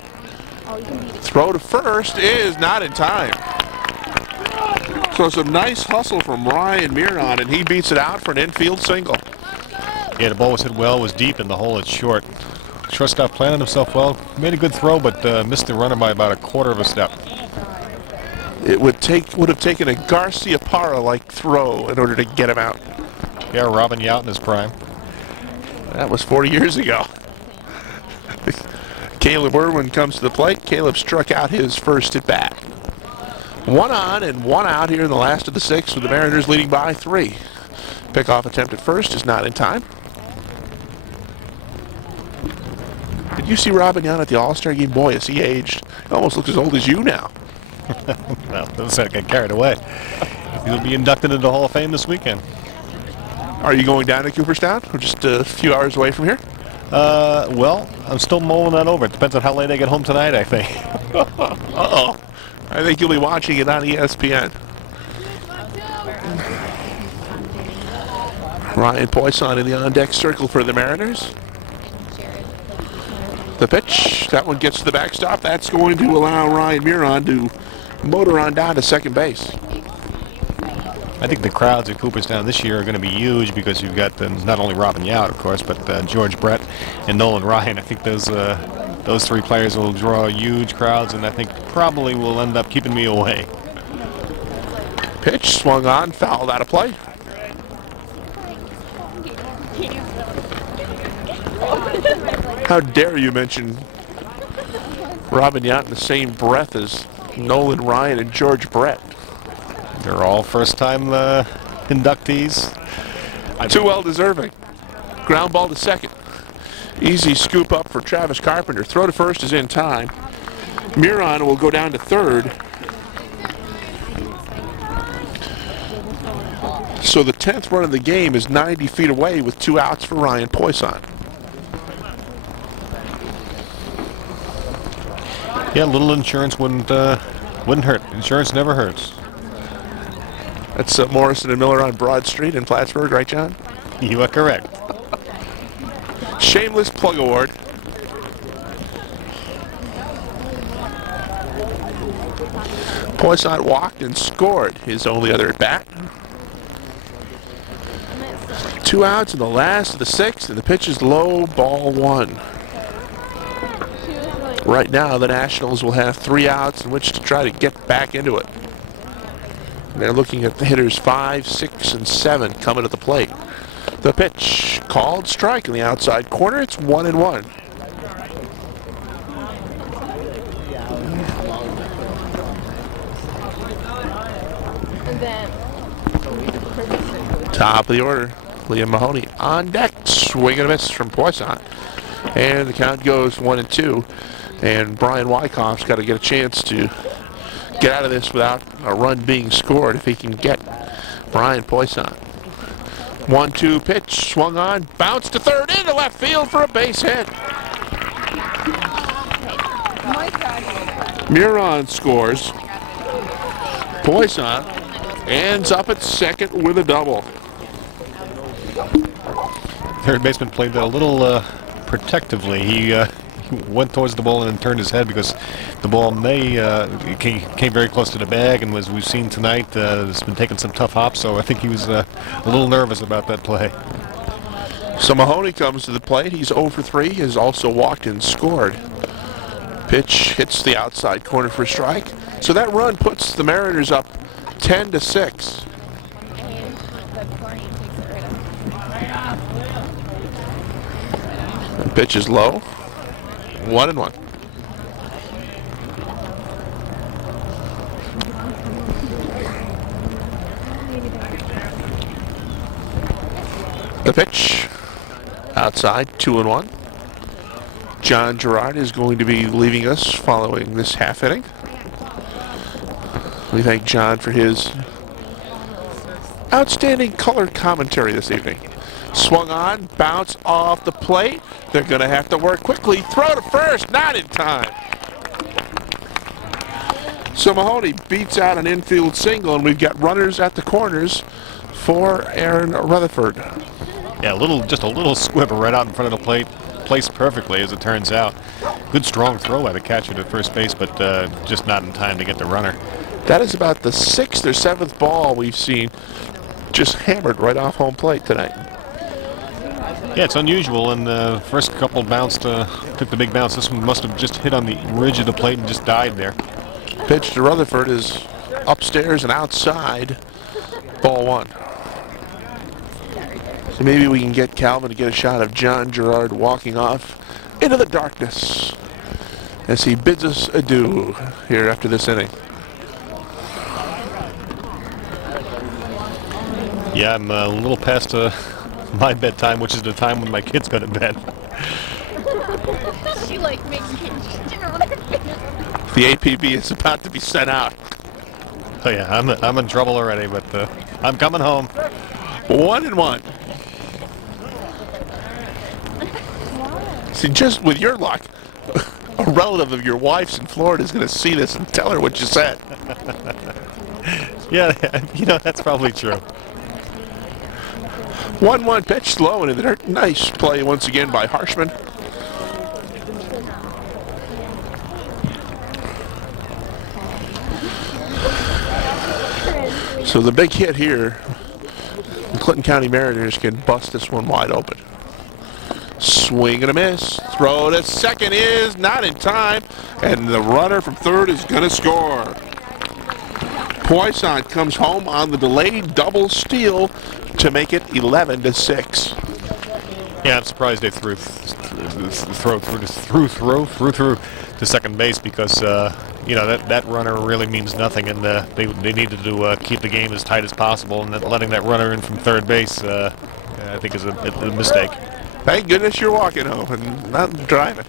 Throw to first is not in time. So some nice hustle from Ryan Miron, and he beats it out for an infield single. Yeah, the ball was hit well, was deep, and the hole is short. Shortstop planted himself well, made a good throw, but missed the runner by about a quarter of a step. It would have taken a Garcia Parra-like throw in order to get him out. Yeah, Robin Yount in his prime. That was 40 years ago. Caleb Irwin comes to the plate. Caleb struck out his first at bat. 1 on and 1 out here in the last of the 6, with the Mariners leading by 3. Pickoff attempt at first is not in time. Did you see Robin Yount at the All-Star game? Boy, has he aged. He almost looks as old as you now. Well, doesn't get carried away. He'll be inducted into the Hall of Fame this weekend. Are you going down to Cooperstown? We're just a few hours away from here. Well, I'm still mulling that over. It depends on how late I get home tonight, I think. Uh-oh. I think you'll be watching it on ESPN. Ryan Poisson in the on-deck circle for the Mariners. The pitch, that one gets to the backstop. That's going to allow Ryan Miron to motor on down to second base. I think the crowds at Cooperstown this year are going to be huge because you've got not only Robin Yount, of course, but George Brett and Nolan Ryan. I think those 3 players will draw huge crowds, and I think probably will end up keeping me away. Pitch swung on, fouled out of play. How dare you mention Robin Yount in the same breath as Nolan Ryan and George Brett. They're all first-time inductees. Too well deserving. Ground ball to second. Easy scoop up for Travis Carpenter. Throw to first is in time. Miron will go down to third. So the 10th run of the game is 90 feet away with 2 outs for Ryan Poisson. Yeah, a little insurance wouldn't hurt. Insurance never hurts. That's Morrison and Miller on Broad Street in Plattsburgh, right, John? You are correct. Shameless plug award. Poisson walked and scored his only other at bat. 2 outs in the last of the 6th, and the pitch is low, ball 1. Right now, the Nationals will have 3 outs in which to try to get back into it. They're looking at the hitters 5, 6, and 7 coming to the plate. The pitch, called strike in the outside corner. It's 1-1. Top of the order, Liam Mahoney on deck. Swing and a miss from Poisson. And the count goes 1-2. And Brian Wyckoff's got to get a chance to get out of this without a run being scored if he can get Brian Poisson. 1-2 pitch, swung on, bounced to third, into left field for a base hit. Miron scores. Poisson ends up at second with a double. Third baseman played that a little protectively. He went towards the ball and then turned his head because the ball came very close to the bag, and as we've seen tonight, has been taking some tough hops, so I think he was a little nervous about that play. So Mahoney comes to the plate. He's 0 for 3, has also walked and scored. Pitch hits the outside corner for a strike. So that run puts the Mariners up 10-6. The pitch is low. 1-1. The pitch outside, 2-1. John Gerard is going to be leaving us following this half inning. We thank John for his outstanding color commentary this evening. Swung on, bounce off the plate. They're going to have to work quickly. Throw to first, not in time. So Mahoney beats out an infield single, and we've got runners at the corners for Aaron Rutherford. Yeah, just a little squib right out in front of the plate. Placed perfectly, as it turns out. Good strong throw by the catcher at first base, but just not in time to get the runner. That is about the 6th or 7th ball we've seen just hammered right off home plate tonight. Yeah, it's unusual, and the first couple bounced, took the big bounce. This one must have just hit on the ridge of the plate and just died there. Pitch to Rutherford is upstairs and outside. Ball one. So maybe we can get Calvin to get a shot of John Gerard walking off into the darkness as he bids us adieu here after this inning. Yeah, I'm a little past my bedtime, which is the time when my kids go to bed. She like makes dinner with her face. The APB is about to be sent out. Oh yeah, I'm in trouble already, but I'm coming home. 1-1. See, just with your luck, a relative of your wife's in Florida is going to see this and tell her what you said. Yeah, you know, that's probably true. 1-1 pitch, slow and in the dirt. Nice play once again by Harshman. So the big hit here, the Clinton County Mariners can bust this one wide open. Swing and a miss. Throw to second is not in time, and the runner from third is going to score. Poisson comes home on the delayed double steal to make it 11-6. Yeah, I'm surprised they threw to second base because you know that runner really means nothing, and they needed to keep the game as tight as possible, and letting that runner in from third base I think is a mistake. Thank goodness you're walking home and not driving.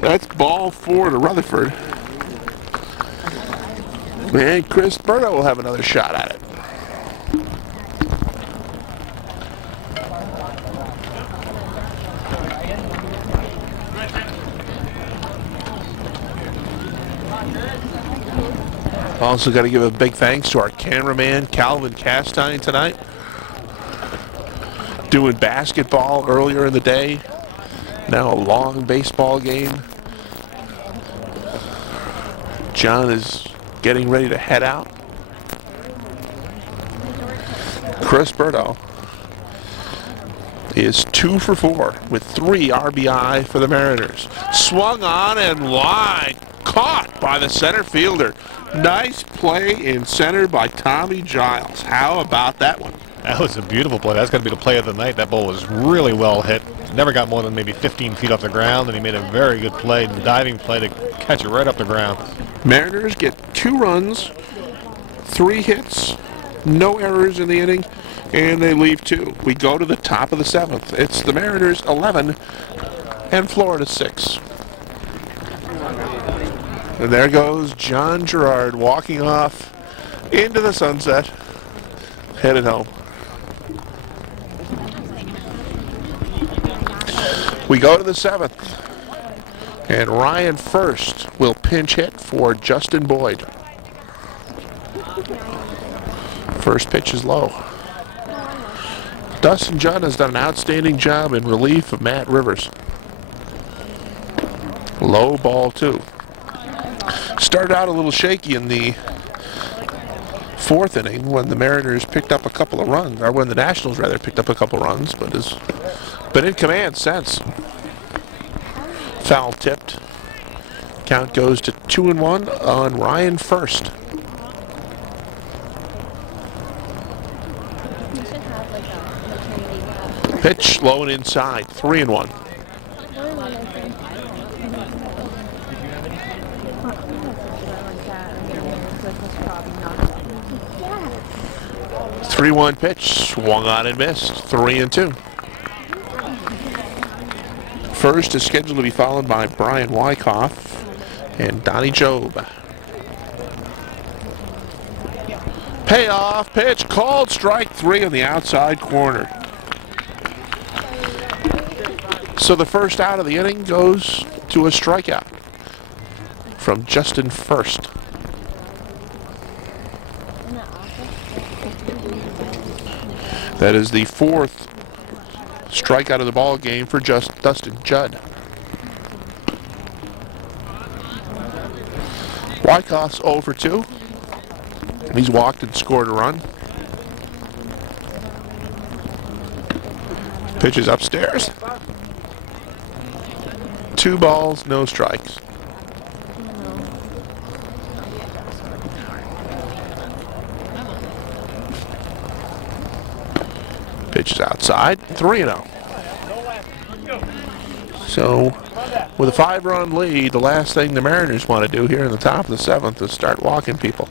That's ball 4 to Rutherford. And Chris Berto will have another shot at it. Also got to give a big thanks to our cameraman, Calvin Castine, tonight. Doing basketball earlier in the day. Now a long baseball game. John is getting ready to head out. Chris Berto is 2 for 4 with 3 RBI for the Mariners. Swung on and line. Caught by the center fielder. Nice play in center by Tommy Giles. How about that one? That was a beautiful play. That's going to be the play of the night. That ball was really well hit. Never got more than maybe 15 feet off the ground, and he made a very good play, diving play to catch it right up the ground. Mariners get 2 runs, 3 hits, no errors in the inning, and they leave 2. We go to the top of the 7th. It's the Mariners 11 and Florida 6. And there goes John Gerard walking off into the sunset, headed home. We go to the 7th, and Ryan First will pinch hit for Justin Boyd. First pitch is low. Dustin Judd has done an outstanding job in relief of Matt Rivers. Low ball 2. Started out a little shaky in the 4th inning when the Mariners picked up a couple of runs, or when the Nationals rather picked up a couple of runs, but has been in command since. Foul tipped. Count goes to 2-1 on Ryan First. Pitch low and inside, 3-1. 3-1 pitch, swung on and missed, 3-2. First is scheduled to be followed by Brian Wyckoff and Donnie Job. Payoff pitch, called strike 3 on the outside corner. So the first out of the inning goes to a strikeout from Justin First. That is the 4th strikeout of the ball game for Dustin Judd. Wyckoff's 0 for 2. He's walked and scored a run. Pitches upstairs. 2 balls, no strikes. Pitch is outside, 3-0. So, with a 5-run lead, the last thing the Mariners want to do here in the top of the 7th is start walking people.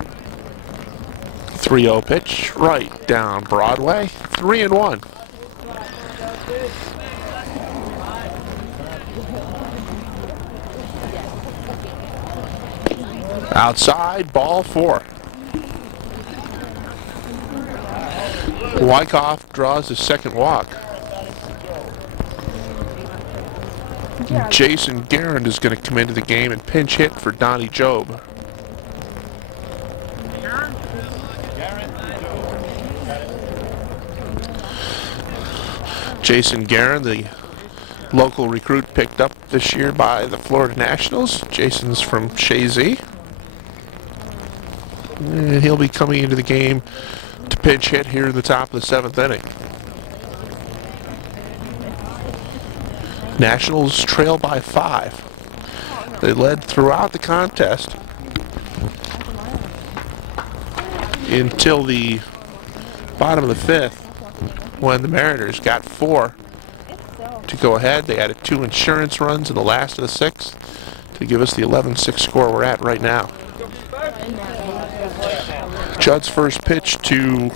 3-0 pitch, right down Broadway, 3-1. Outside, ball 4. Wyckoff draws his second walk. Jason Garand is going to come into the game and pinch hit for Donnie Job. Jason Garand, the local recruit picked up this year by the Florida Nationals. Jason's from Shazy. And he'll be coming into the game to pinch hit here in the top of the 7th inning. Nationals trail by 5. They led throughout the contest until the bottom of the 5th when the Mariners got 4 to go ahead. They added 2 insurance runs in the last of the 6th to give us the 11-6 score we're at right now. Judd's first pitch to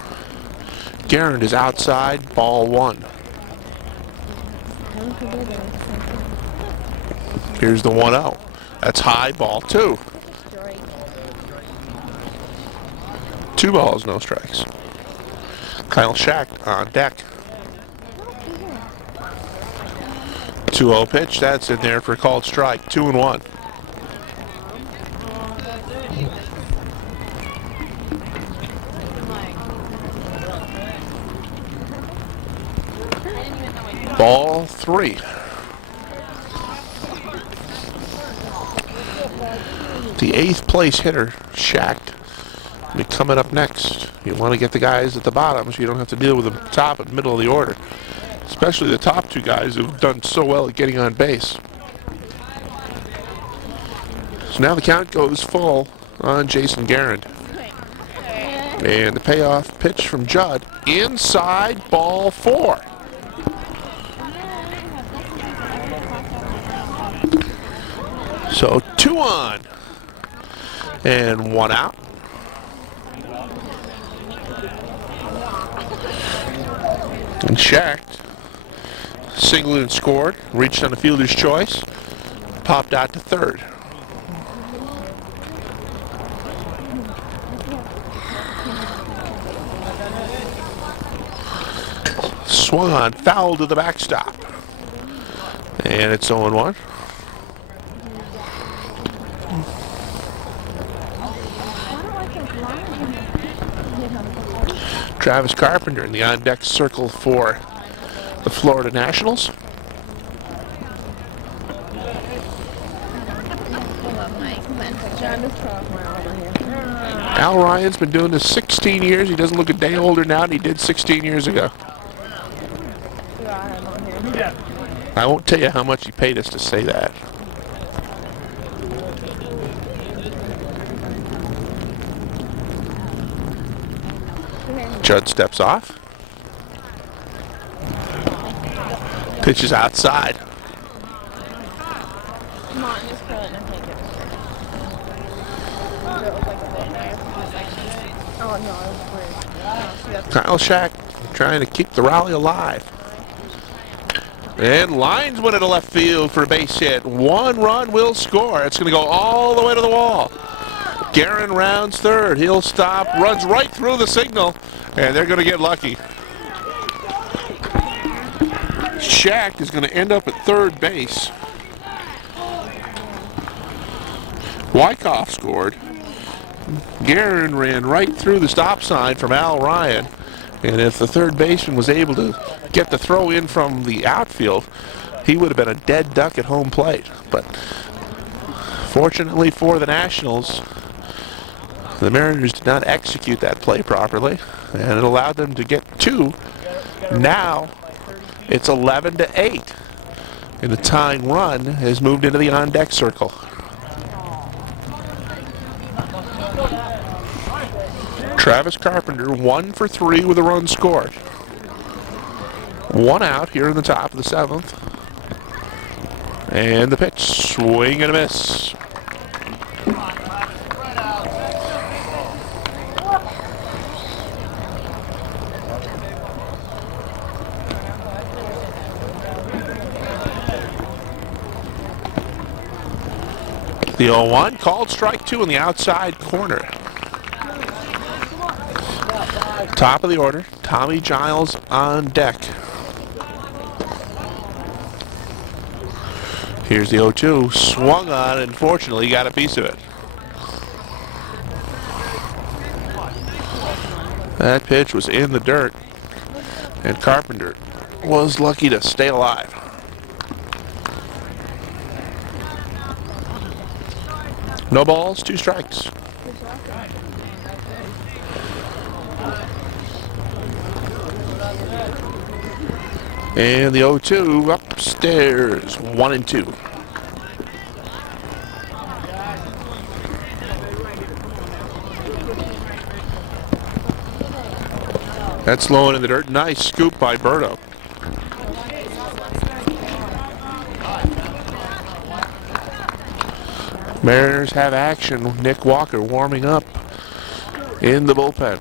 Garand is outside, ball 1. Here's the 1-0. That's high, ball 2. 2 balls, no strikes. Kyle Schacht on deck. 2-0 pitch, that's in there for a called strike, 2-1. Ball 3. The 8th place hitter, Schacht, will be coming up next. You want to get the guys at the bottom so you don't have to deal with the top and middle of the order. Especially the top 2 guys who've done so well at getting on base. So now the count goes full on Jason Garand. And the payoff pitch from Judd, inside, ball 4. So 2 on and 1 out. And Schacht singled and scored, reached on the fielder's choice, popped out to third. Swung on, foul to the backstop. And it's 0-1. Travis Carpenter in the on-deck circle for the Florida Nationals. Al Ryan's been doing this 16 years. He doesn't look a day older now than he did 16 years ago. I won't tell you how much he paid us to say that. Judd steps off. Pitches outside. Kyle Schacht trying to keep the rally alive. And lines one into left field for a base hit. 1 run will score. It's going to go all the way to the wall. Garand rounds third. He'll stop, runs right through the signal, and they're going to get lucky. Schacht is going to end up at third base. Wyckoff scored. Garand ran right through the stop sign from Al Ryan. And if the third baseman was able to get the throw in from the outfield, he would have been a dead duck at home plate. But fortunately for the Nationals, the Mariners did not execute that play properly, and it allowed them to get 2. Now it's 11-8, and the tying run has moved into the on-deck circle. Travis Carpenter 1 for 3 with a run scored. One out here in the top of the 7th. And the pitch, swing and a miss. The 0-1, called strike 2 in the outside corner. Top of the order, Tommy Giles on deck. Here's the 0-2, swung on, and fortunately got a piece of it. That pitch was in the dirt, and Carpenter was lucky to stay alive. No balls, 2 strikes. And the 0-2 upstairs, 1-2. That's low and in the dirt. Nice scoop by Vero. Mariners have action. Nick Walker warming up in the bullpen.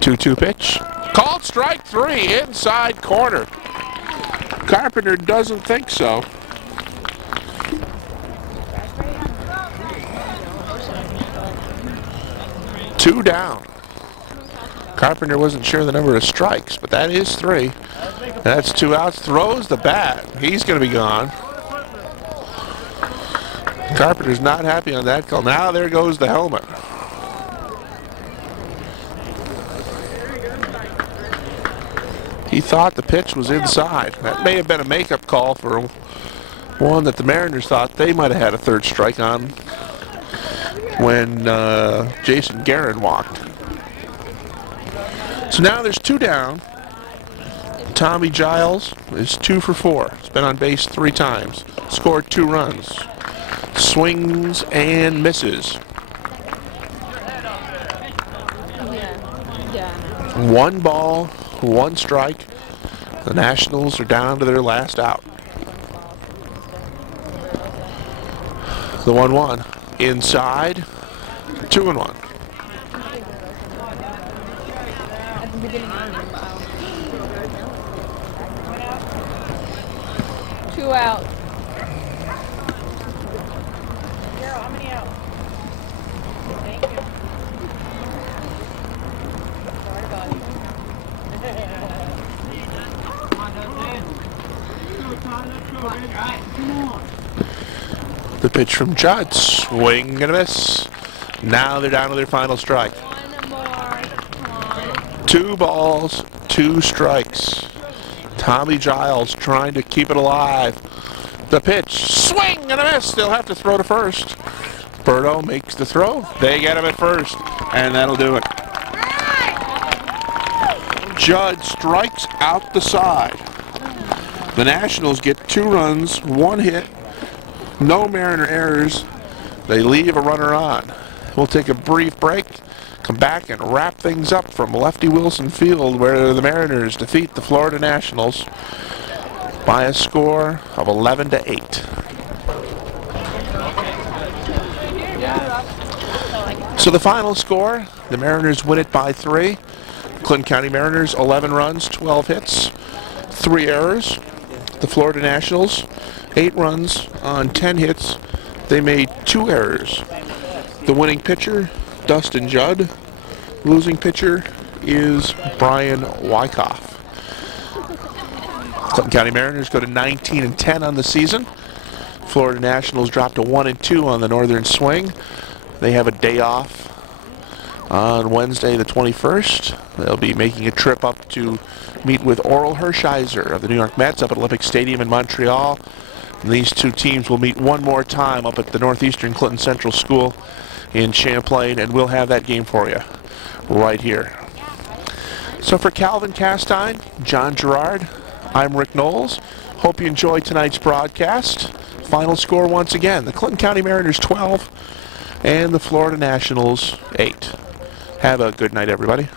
2-2 pitch. Called strike 3, inside corner. Carpenter doesn't think so. Two down. Carpenter wasn't sure the number of strikes, but that is 3. That's 2 outs. Throws the bat. He's going to be gone. Carpenter's not happy on that call. Now there goes the helmet. He thought the pitch was inside. That may have been a makeup call for one that the Mariners thought they might have had a 3rd strike on when Jason Guerin walked. So now there's 2 down. Tommy Giles is 2 for 4. He's been on base 3 times. Scored 2 runs. Swings and misses. 1 ball, 1 strike. The Nationals are down to their last out. The 1-1 inside, 2-1. At the beginning of the 2 out. Vero, how many out? Thank you. Sorry about it. The pitch from Judd, swing and a miss. Now they're down to their final strike. 1 more. Come on. 2 balls, 2 strikes. Tommy Giles trying to keep it alive. The pitch, swing and a miss. They'll have to throw to first. Vero makes the throw. They get him at first, and that'll do it. Judd strikes out the side. The Nationals get 2 runs, 1 hit, no Mariner errors. They leave a runner on. We'll take a brief break, come back and wrap things up from Lefty Wilson Field, where the Mariners defeat the Florida Nationals by a score of 11-8. So the final score, the Mariners win it by 3. Clinton County Mariners, 11 runs, 12 hits, 3 errors. The Florida Nationals, 8 runs on 10 hits. They made 2 errors. The winning pitcher, Dustin Judd. Losing pitcher is Brian Wyckoff. Clinton County Mariners go to 19-10 on the season. Florida Nationals drop to 1-2 on the Northern Swing. They have a day off on Wednesday the 21st. They'll be making a trip up to meet with Oral Hershiser of the New York Mets up at Olympic Stadium in Montreal. And these 2 teams will meet one more time up at the Northeastern Clinton Central School in Champlain, and we'll have that game for you right here. So for Calvin Castine, John Gerard, I'm Rick Knowles. Hope you enjoyed tonight's broadcast. Final score once again, the Clinton County Mariners 12 and the Florida Nationals 8. Have a good night, everybody.